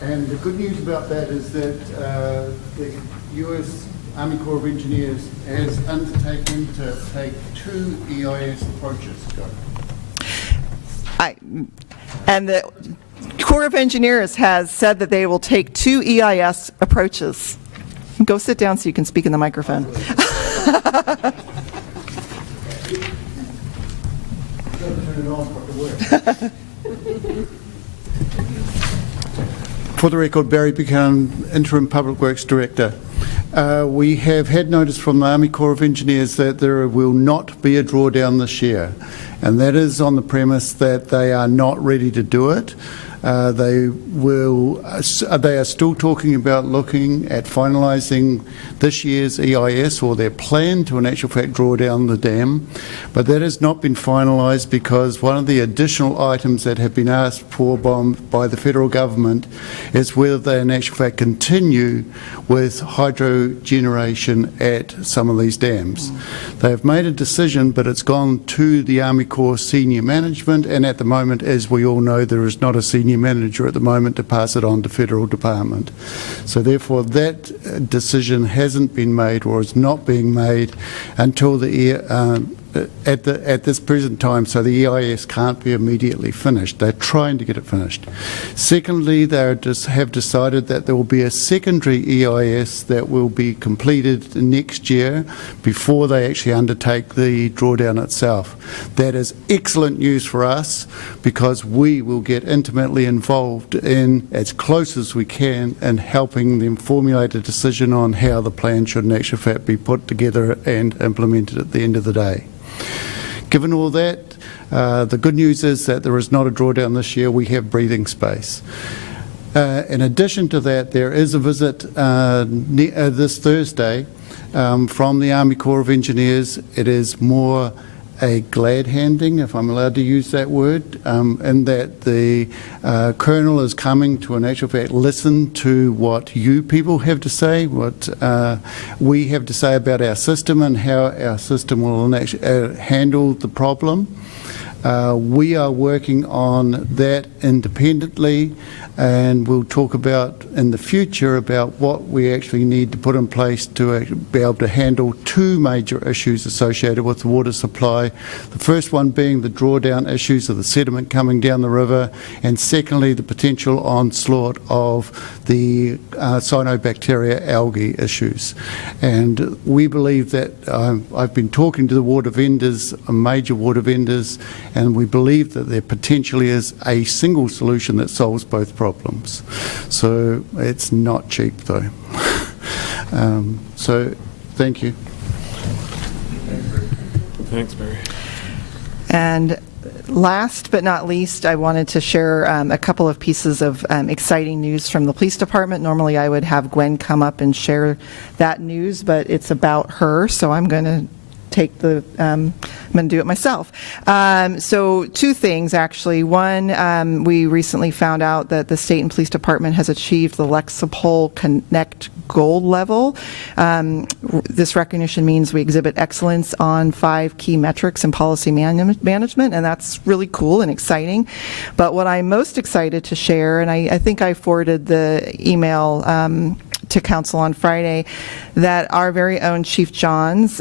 And the good news about that is that the U.S. Army Corps of Engineers has undertaken to take 2 EIS approaches. And the Corps of Engineers has said that they will take 2 EIS approaches. Go sit down so you can speak in the microphone. For the record, Barry Buchanan, Interim Public Works Director. We have had notice from the Army Corps of Engineers that there will not be a drawdown this year, and that is on the premise that they are not ready to do it. They are still talking about looking at finalising this year's EIS, or their plan to in actual fact draw down the dam, but that has not been finalised because one of the additional items that have been asked for by the federal government is whether they in actual fact continue with hydro generation at some of these dams. They have made a decision, but it's gone to the Army Corps senior management, and at the moment, as we all know, there is not a senior manager at the moment to pass it on to federal department. So therefore that decision hasn't been made, or is not being made until at this present time, so the EIS can't be immediately finished. They're trying to get it finished. Secondly, they have decided that there will be a secondary EIS that will be completed next year before they actually undertake the drawdown itself. That is excellent news for us, because we will get intimately involved in, as close as we can, in helping them formulate a decision on how the plan should in actual fact be put together and implemented at the end of the day. Given all that, the good news is that there is not a drawdown this year. We have breathing space. In addition to that, there is a visit this Thursday from the Army Corps of Engineers. It is more a glad handing, if I'm allowed to use that word, in that the Colonel is coming to in actual fact listen to what you people have to say, what we have to say about our system and how our system will handle the problem. We are working on that independently, and we'll talk about in the future about what we actually need to put in place to be able to handle 2 major issues associated with the water supply. The first one being the drawdown issues of the sediment coming down the river, and secondly the potential onslaught of the cyanobacteria algae issues. And we believe that I've been talking to the water vendors, major water vendors, and we believe that there potentially is a single solution that solves both problems. So it's not cheap though. So thank you. Thanks, Barry. And last but not least, I wanted to share a couple of pieces of exciting news from the police department. Normally I would have Gwen come up and share that news, but it's about her, so I'm going to I'm going to do it myself. So 2 things, actually. One, we recently found out that the Stayton Police Department has achieved the Lexipol Connect Gold level. This recognition means we exhibit excellence on 5 key metrics in policy management, and that's really cool and exciting. But what I'm most excited to share, and I think I forwarded the email to Council on Friday, that our very own Chief Johns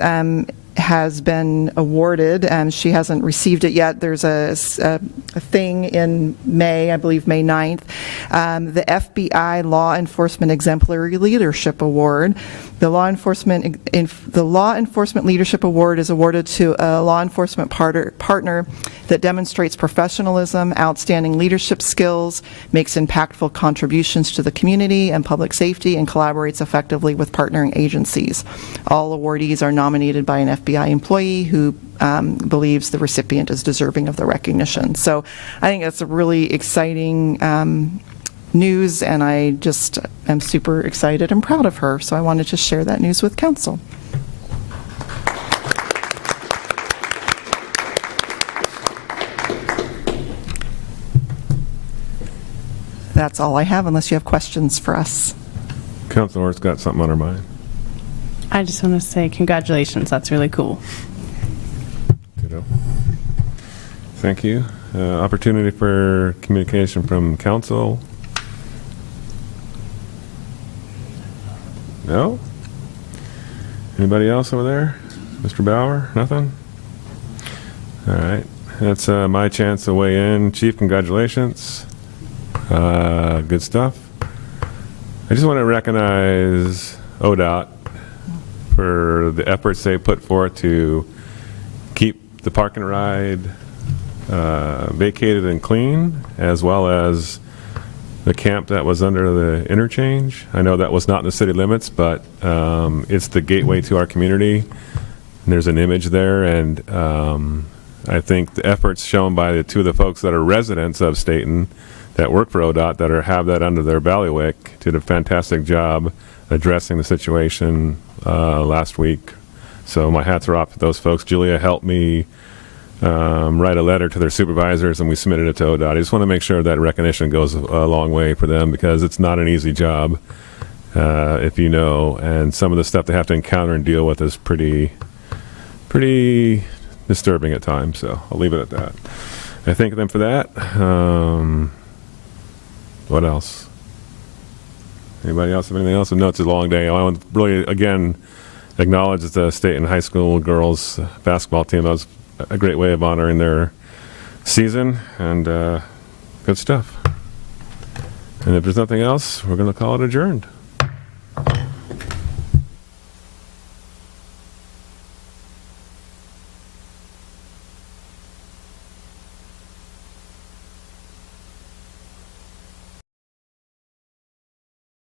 has been awarded. She hasn't received it yet. There's a thing in May, I believe May 9th, the FBI Law Enforcement Exemplary Leadership Award. The Law Enforcement Leadership Award is awarded to a law enforcement partner that demonstrates professionalism, outstanding leadership skills, makes impactful contributions to the community and public safety, and collaborates effectively with partnering agencies. All awardees are nominated by an FBI employee who believes the recipient is deserving of the recognition. So I think that's a really exciting news, and I just am super excited and proud of her. So I wanted to share that news with council. That's all I have, unless you have questions for us. Councilor Ort's got something on her mind. I just want to say congratulations. That's really cool. Ditto. Thank you. Opportunity for communication from council. No? Anybody else over there? Mr. Bauer? Nothing? All right. That's my chance to weigh in. Chief, congratulations. Good stuff. I just want to recognize ODOT for the efforts they put forth to keep the park and ride vacated and clean, as well as the camp that was under the interchange. I know that was not in the city limits, but it's the gateway to our community. And there's an image there, and I think the efforts shown by the two of the folks that are residents of Stayton that work for ODOT that have that under their bailiwick did a fantastic job addressing the situation last week. So my hats are off to those folks. Julia helped me write a letter to their supervisors, and we submitted it to ODOT. I just want to make sure that recognition goes a long way for them, because it's not an easy job, if you know, and some of the stuff they have to encounter and deal with is pretty disturbing at times. So I'll leave it at that. I thank them for that. What else? Anybody else have anything else? No, it's a long day. I want to really, again, acknowledge the Stayton High School girls basketball team. That was a great way of honoring their season, and good stuff. And if there's nothing else, we're going to call it adjourned.